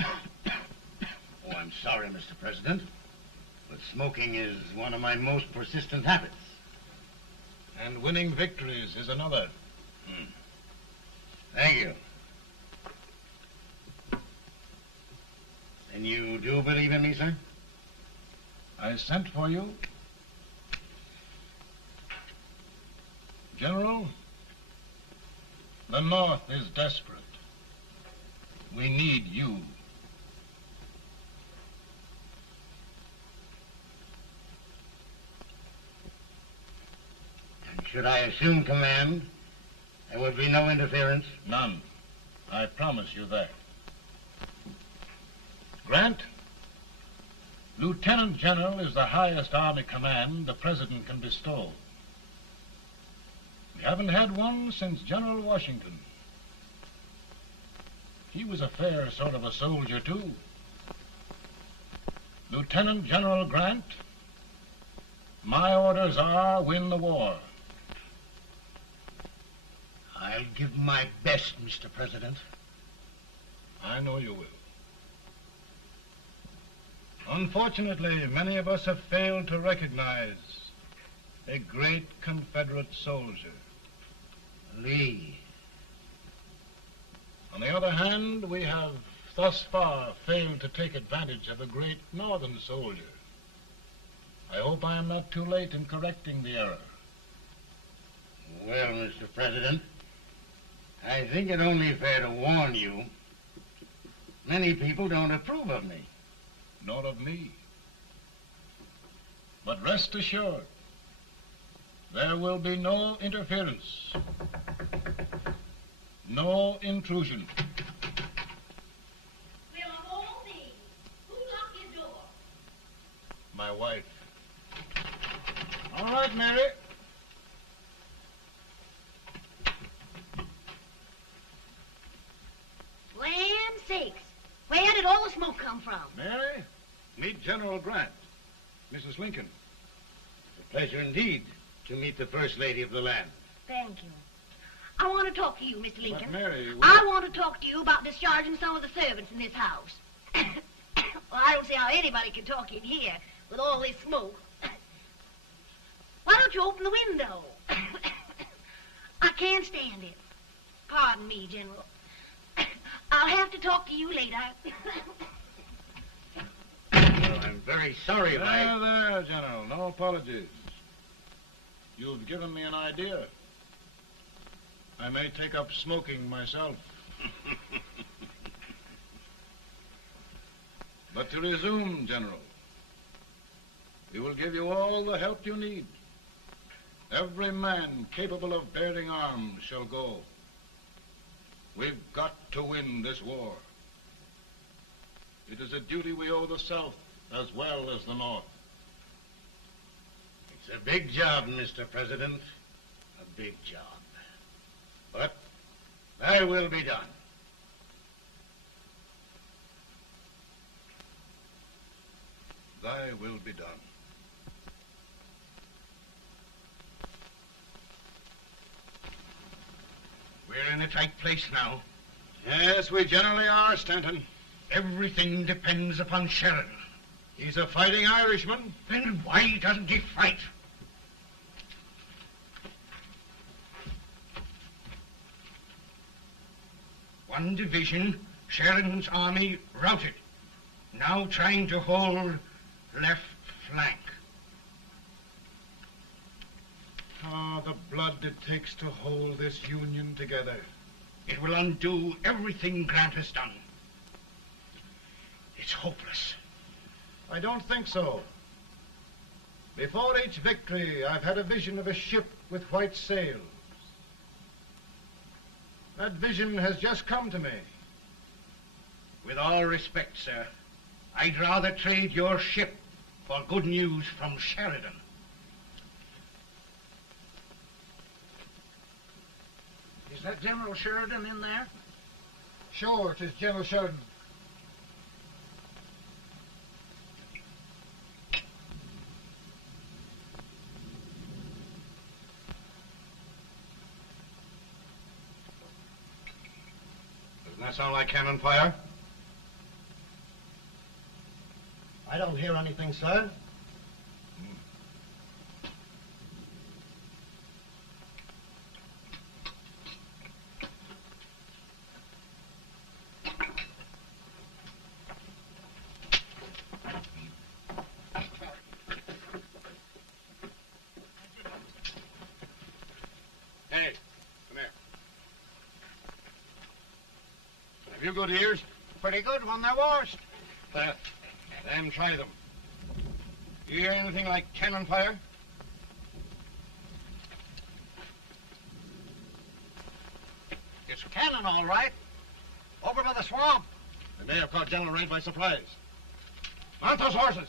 Oh, I'm sorry, Mr. President, but smoking is one of my most persistent habits. And winning victories is another. Thank you. And you do believe in me, sir? I sent for you. General, the North is desperate. We need you. And should I assume command, there would be no interference? None. I promise you that. Grant, Lieutenant General is the highest army command the President can bestow. We haven't had one since General Washington. He was a fair sort of a soldier, too. Lieutenant General Grant, my orders are win the war. I'll give my best, Mr. President. I know you will. Unfortunately, many of us have failed to recognize a great Confederate soldier. Lee. On the other hand, we have thus far failed to take advantage of a great Northern soldier. I hope I am not too late in correcting the error. Well, Mr. President, I think it only fair to warn you. Many people don't approve of me. Nor of me. But rest assured, there will be no interference, no intrusion. Well, of all things, who locked your door? My wife. All right, Mary. Land sakes, where did all the smoke come from? Mary, meet General Grant, Mrs. Lincoln. It's a pleasure indeed to meet the First Lady of the land. Thank you. I want to talk to you, Mr. Lincoln. But Mary, I want to talk to you about discharging some of the servants in this house. Well, I don't see how anybody can talk in here with all this smoke. Why don't you open the window? I can't stand it. Pardon me, General. I'll have to talk to you later. Well, I'm very sorry if There, General. No apologies. You've given me an idea. I may take up smoking myself. But to resume, General, we will give you all the help you need. Every man capable of bearing arms shall go. We've got to win this war. It is a duty we owe the South as well as the North. It's a big job, Mr. President. A big job. But thy will be done. Thy will be done. We're in a tight place now. Yes, we generally are, Stanton. Everything depends upon Sheridan. He's a fighting Irishman. Then why doesn't he fight? One division, Sheridan's army, routed. Now trying to hold left flank. Ah, the blood it takes to hold this Union together. It will undo everything Grant has done. It's hopeless. I don't think so. Before each victory, I've had a vision of a ship with white sails. That vision has just come to me. With all respect, sir, I'd rather trade your ship for good news from Sheridan. Is that General Sheridan in there? Sure, it is General Sheridan. Doesn't that sound like cannon fire? I don't hear anything, sir. Hey, come here. Have you good ears? Pretty good when they're washed. Then try them. You hear anything like cannon fire? It's cannon, all right. Over by the swamp. They may have caught General Wright by surprise. Mount those horses.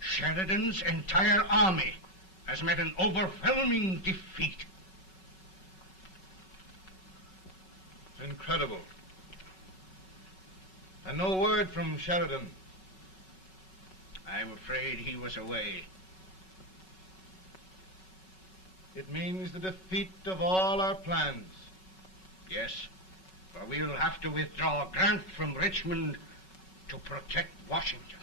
Sheridan's entire army has met an overwhelming defeat. It's incredible. And no word from Sheridan. I'm afraid he was away. It means the defeat of all our plans. Yes, for we'll have to withdraw Grant from Richmond to protect Washington.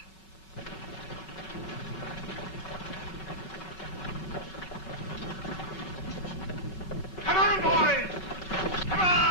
Come on, boys! Come on!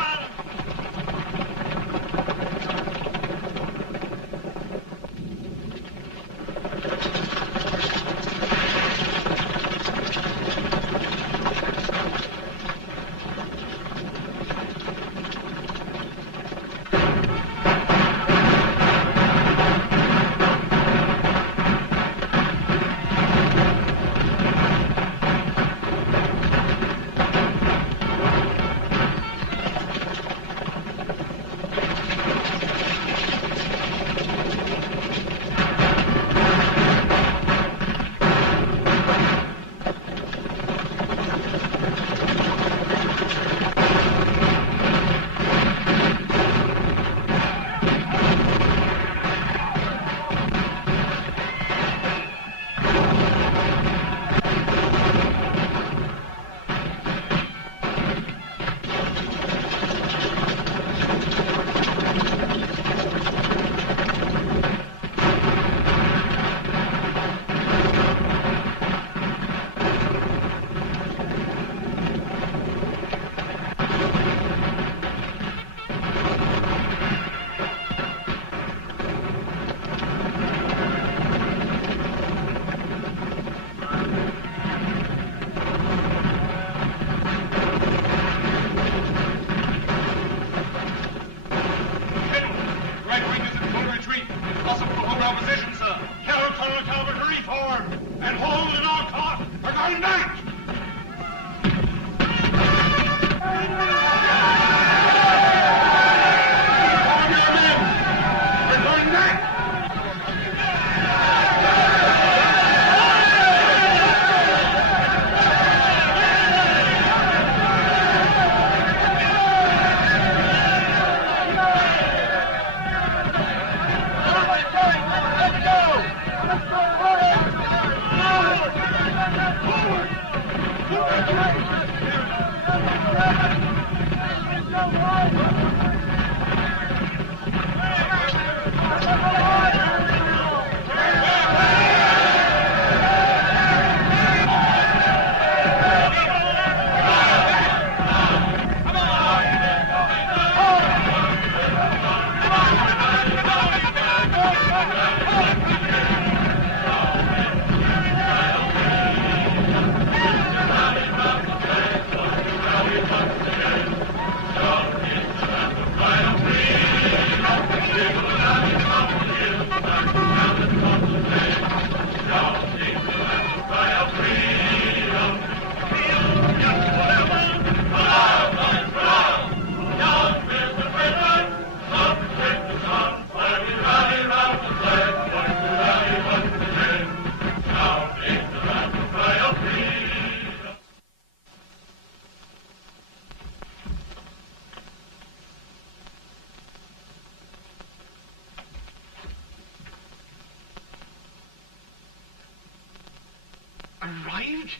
Arrived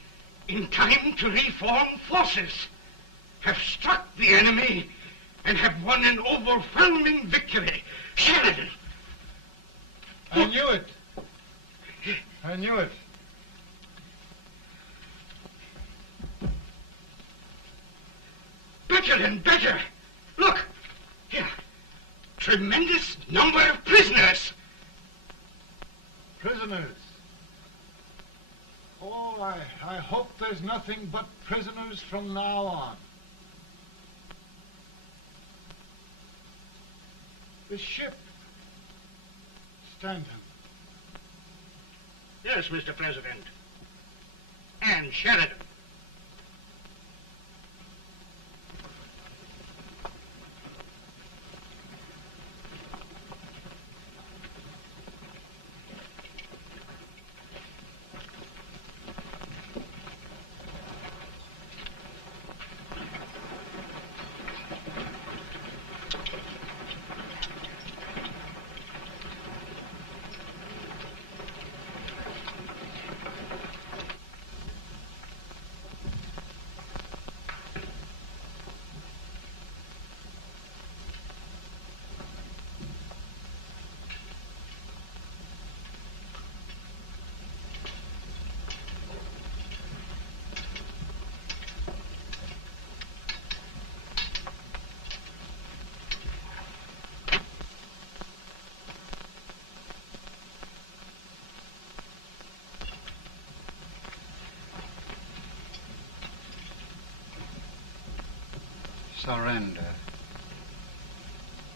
in time to reform forces. Have struck the enemy and have won an overwhelming victory. Sheridan! I knew it. I knew it. Better and better. Look, here. Tremendous number of prisoners. Prisoners? Oh, I hope there's nothing but prisoners from now on. The ship. Stanton. Yes, Mr. President. And Sheridan. Surrender.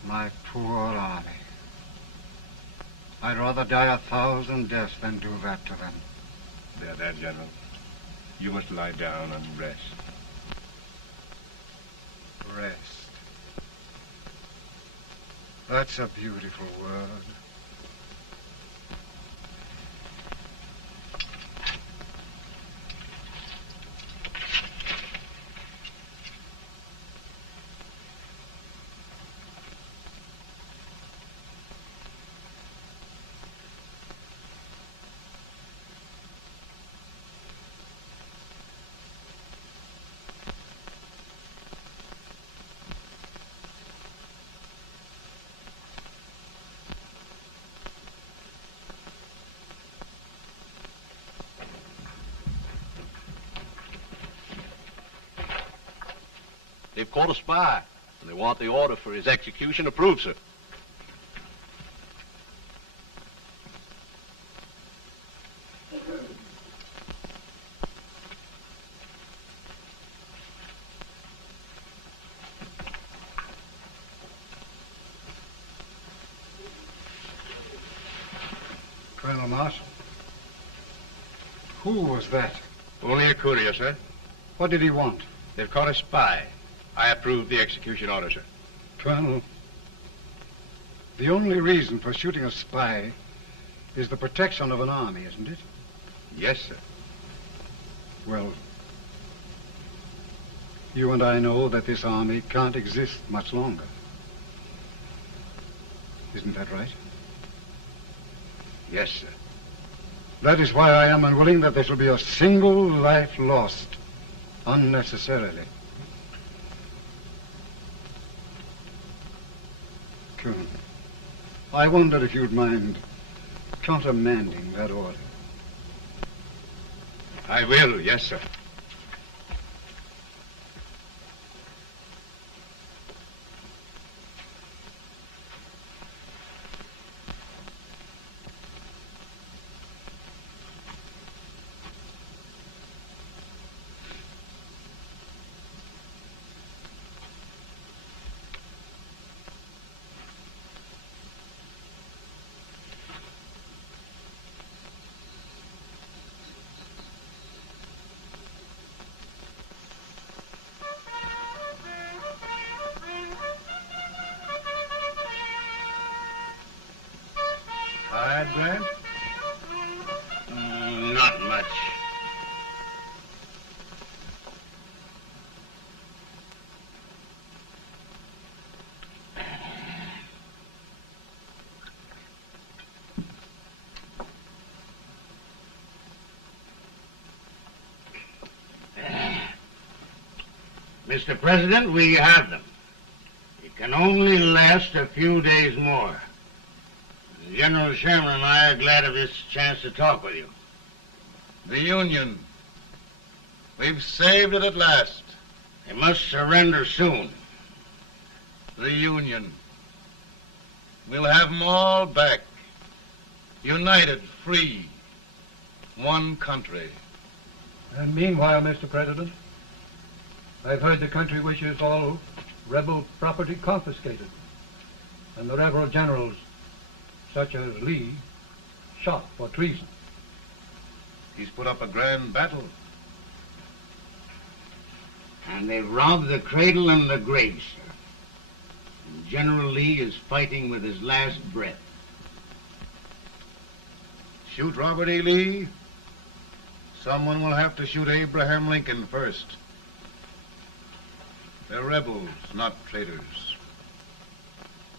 My poor army. I'd rather die 1,000 deaths than do that to them. They're dead, General. You must lie down and rest. Rest. That's a beautiful word. They've caught a spy, and they want the order for his execution approved, sir. Colonel Marshall. Who was that? Only a courier, sir. What did he want? They've caught a spy. I approve the execution order, sir. Colonel, the only reason for shooting a spy is the protection of an army, isn't it? Yes, sir. Well, you and I know that this army can't exist much longer. Isn't that right? Yes, sir. That is why I am unwilling that there shall be a single life lost unnecessarily. Colonel, I wondered if you'd mind countermanding that order. I will, yes, sir. Grant? Not much. Mr. President, we have them. It can only last a few days more. General Sherman and I are glad of this chance to talk with you. The Union. We've saved it at last. They must surrender soon. The Union. We'll have them all back. United, free. One country. And meanwhile, Mr. President, I've heard the country wishes all rebel property confiscated, and the rebel generals, such as Lee, shot for treason. He's put up a grand battle. And they've robbed the cradle and the grave, sir. And General Lee is fighting with his last breath. Shoot Robert E. Lee? Someone will have to shoot Abraham Lincoln first. They're rebels, not traitors.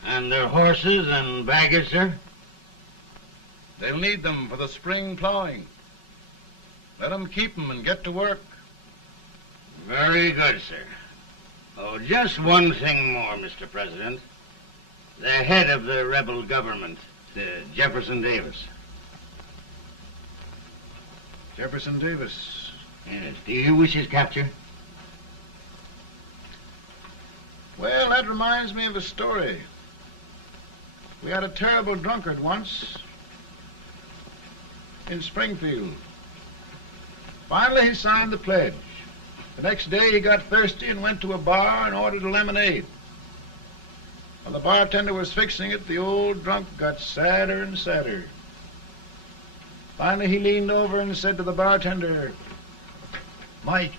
And their horses and baggage, sir? They'll need them for the spring plowing. Let them keep them and get to work. Very good, sir. Oh, just one thing more, Mr. President. The head of the rebel government, Jefferson Davis. Jefferson Davis? Yes. Do you wish his capture? Well, that reminds me of a story. We had a terrible drunkard once in Springfield. Finally, he signed the pledge. The next day, he got thirsty and went to a bar and ordered a lemonade. While the bartender was fixing it, the old drunk got sadder and sadder. Finally, he leaned over and said to the bartender, "Mike,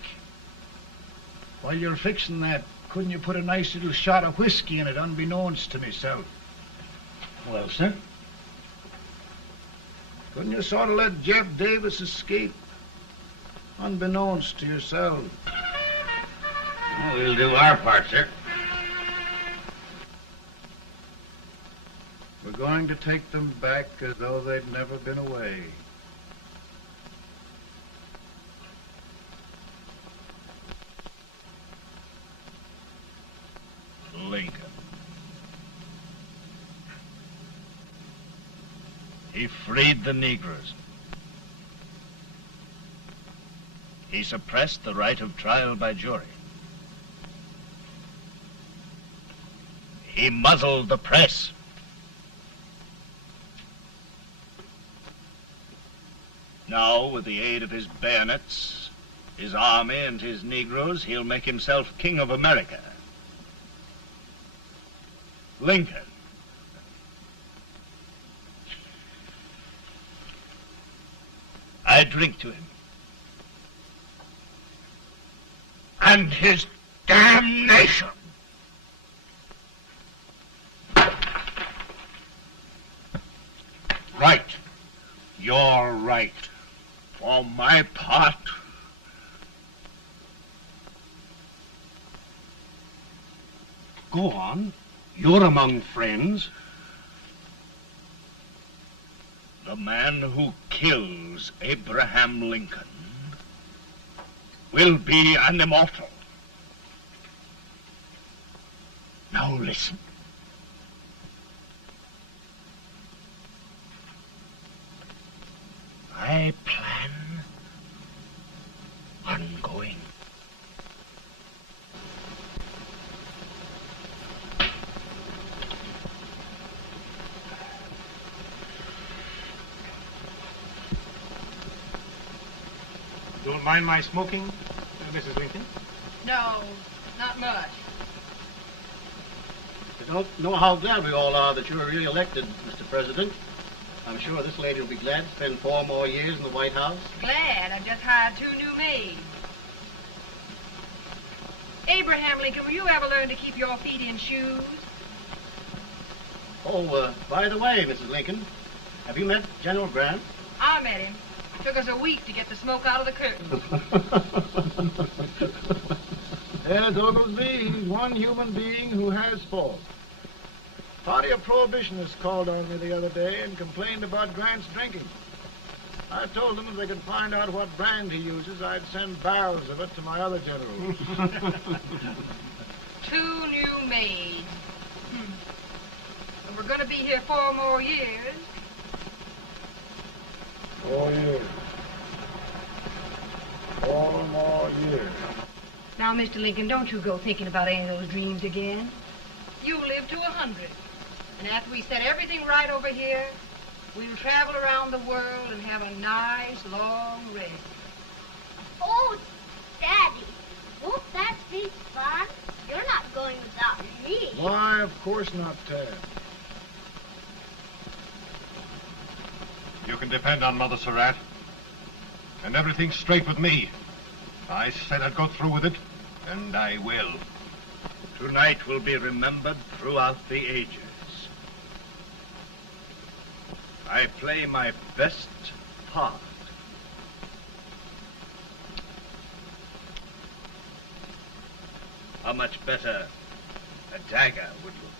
while you're fixing that, couldn't you put a nice little shot of whiskey in it, unbeknownst to myself?" Well, sir? Couldn't you sort of let Jeff Davis escape, unbeknownst to yourself? Well, we'll do our part, sir. We're going to take them back as though they'd never been away. Lincoln. He freed the Negroes. He suppressed the right of trial by jury. He muzzled the press. Now, with the aid of his bayonets, his army, and his Negroes, he'll make himself king of America. Lincoln. I drink to him. And his damnation. Right. You're right. For my part, go on. You're among friends. The man who kills Abraham Lincoln will be an immortal. Now listen. I plan on going. Don't mind my smoking, Mrs. Lincoln? No, not much. You don't know how glad we all are that you're re-elected, Mr. President. I'm sure this lady will be glad to spend 4 more years in the White House. Glad. I've just hired 2 new maids. Abraham Lincoln, will you ever learn to keep your feet in shoes? Oh, by the way, Mrs. Lincoln, have you met General Grant? I met him. It took us a week to get the smoke out of the curtains. Yes, Oglesby, he's one human being who has faults. A party of prohibitionists called on me the other day and complained about Grant's drinking. I told them if they could find out what brand he uses, I'd send barrels of it to my other generals. 2 new maids. And we're going to be here 4 more years. 4 years. 4 more years. Now, Mr. Lincoln, don't you go thinking about any of those dreams again. You live to 100. And after we set everything right over here, we'll travel around the world and have a nice, long rest. Oh, Daddy, won't that be fun? You're not going without me. Why, of course not, Tad. You can depend on Mother Surratt. And everything's straight with me. I said I'd go through with it, and I will. Tonight will be remembered throughout the ages. I play my best part. How much better a dagger would look.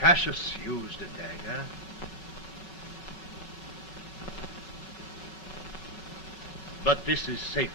Cassius used a dagger. But this is safer.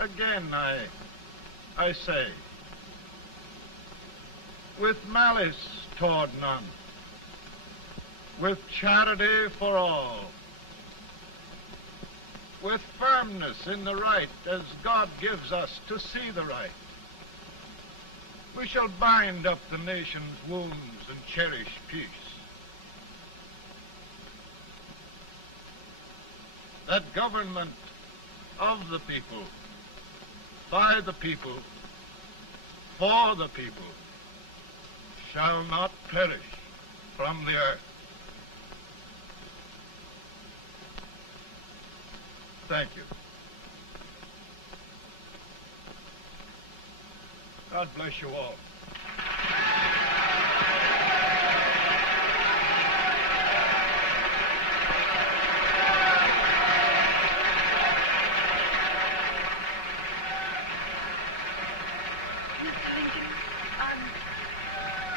Again, I say, with malice toward none, with charity for all, with firmness in the right as God gives us to see the right, we shall bind up the nation's wounds and cherish peace. That government of the people, by the people, for the people, shall not perish from the earth. Thank you. God bless you all.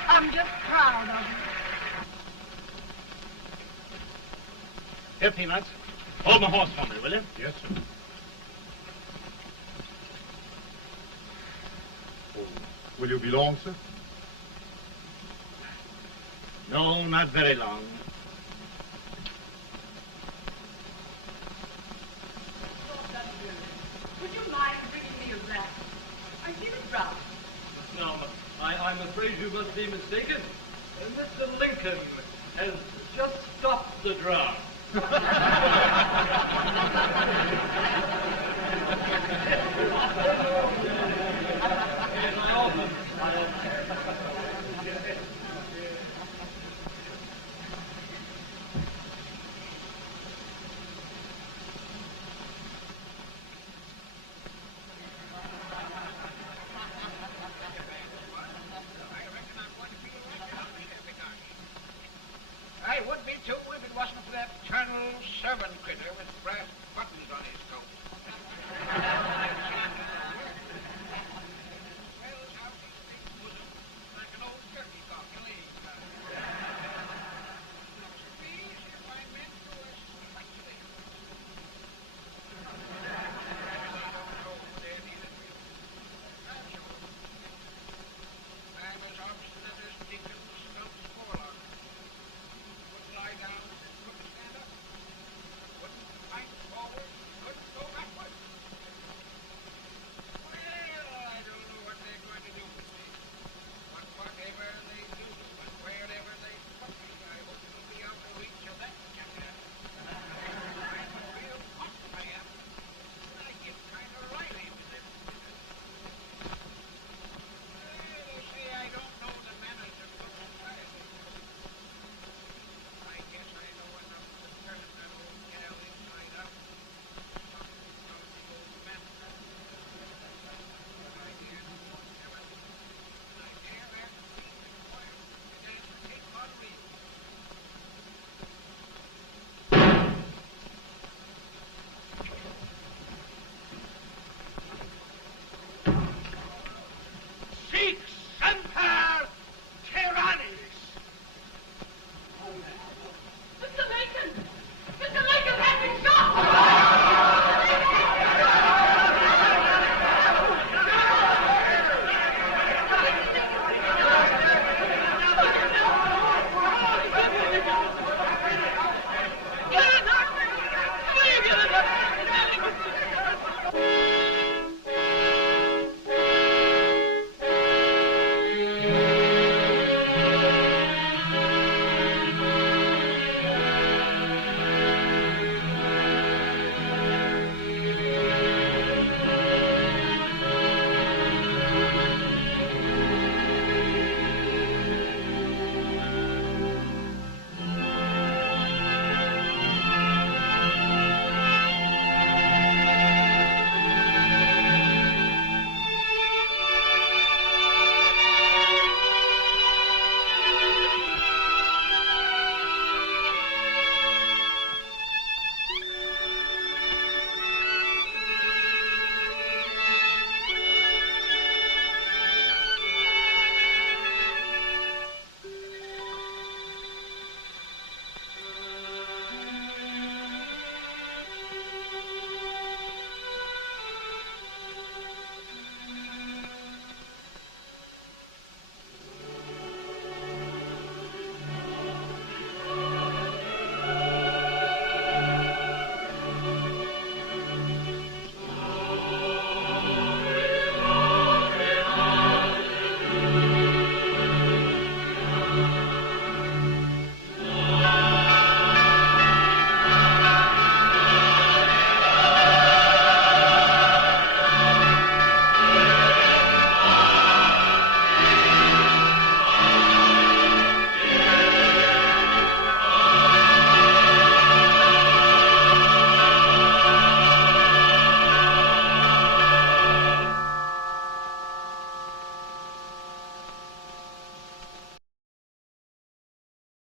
I'm just proud of you. Here, Peanuts. Hold my horse for me, will you? Yes, sir. Oh, will you be long, sir? No, not very long. Would you mind bringing me a wrap? I feel it brown. No, I'm afraid you must be mistaken. Mr. Lincoln has just stopped the drum.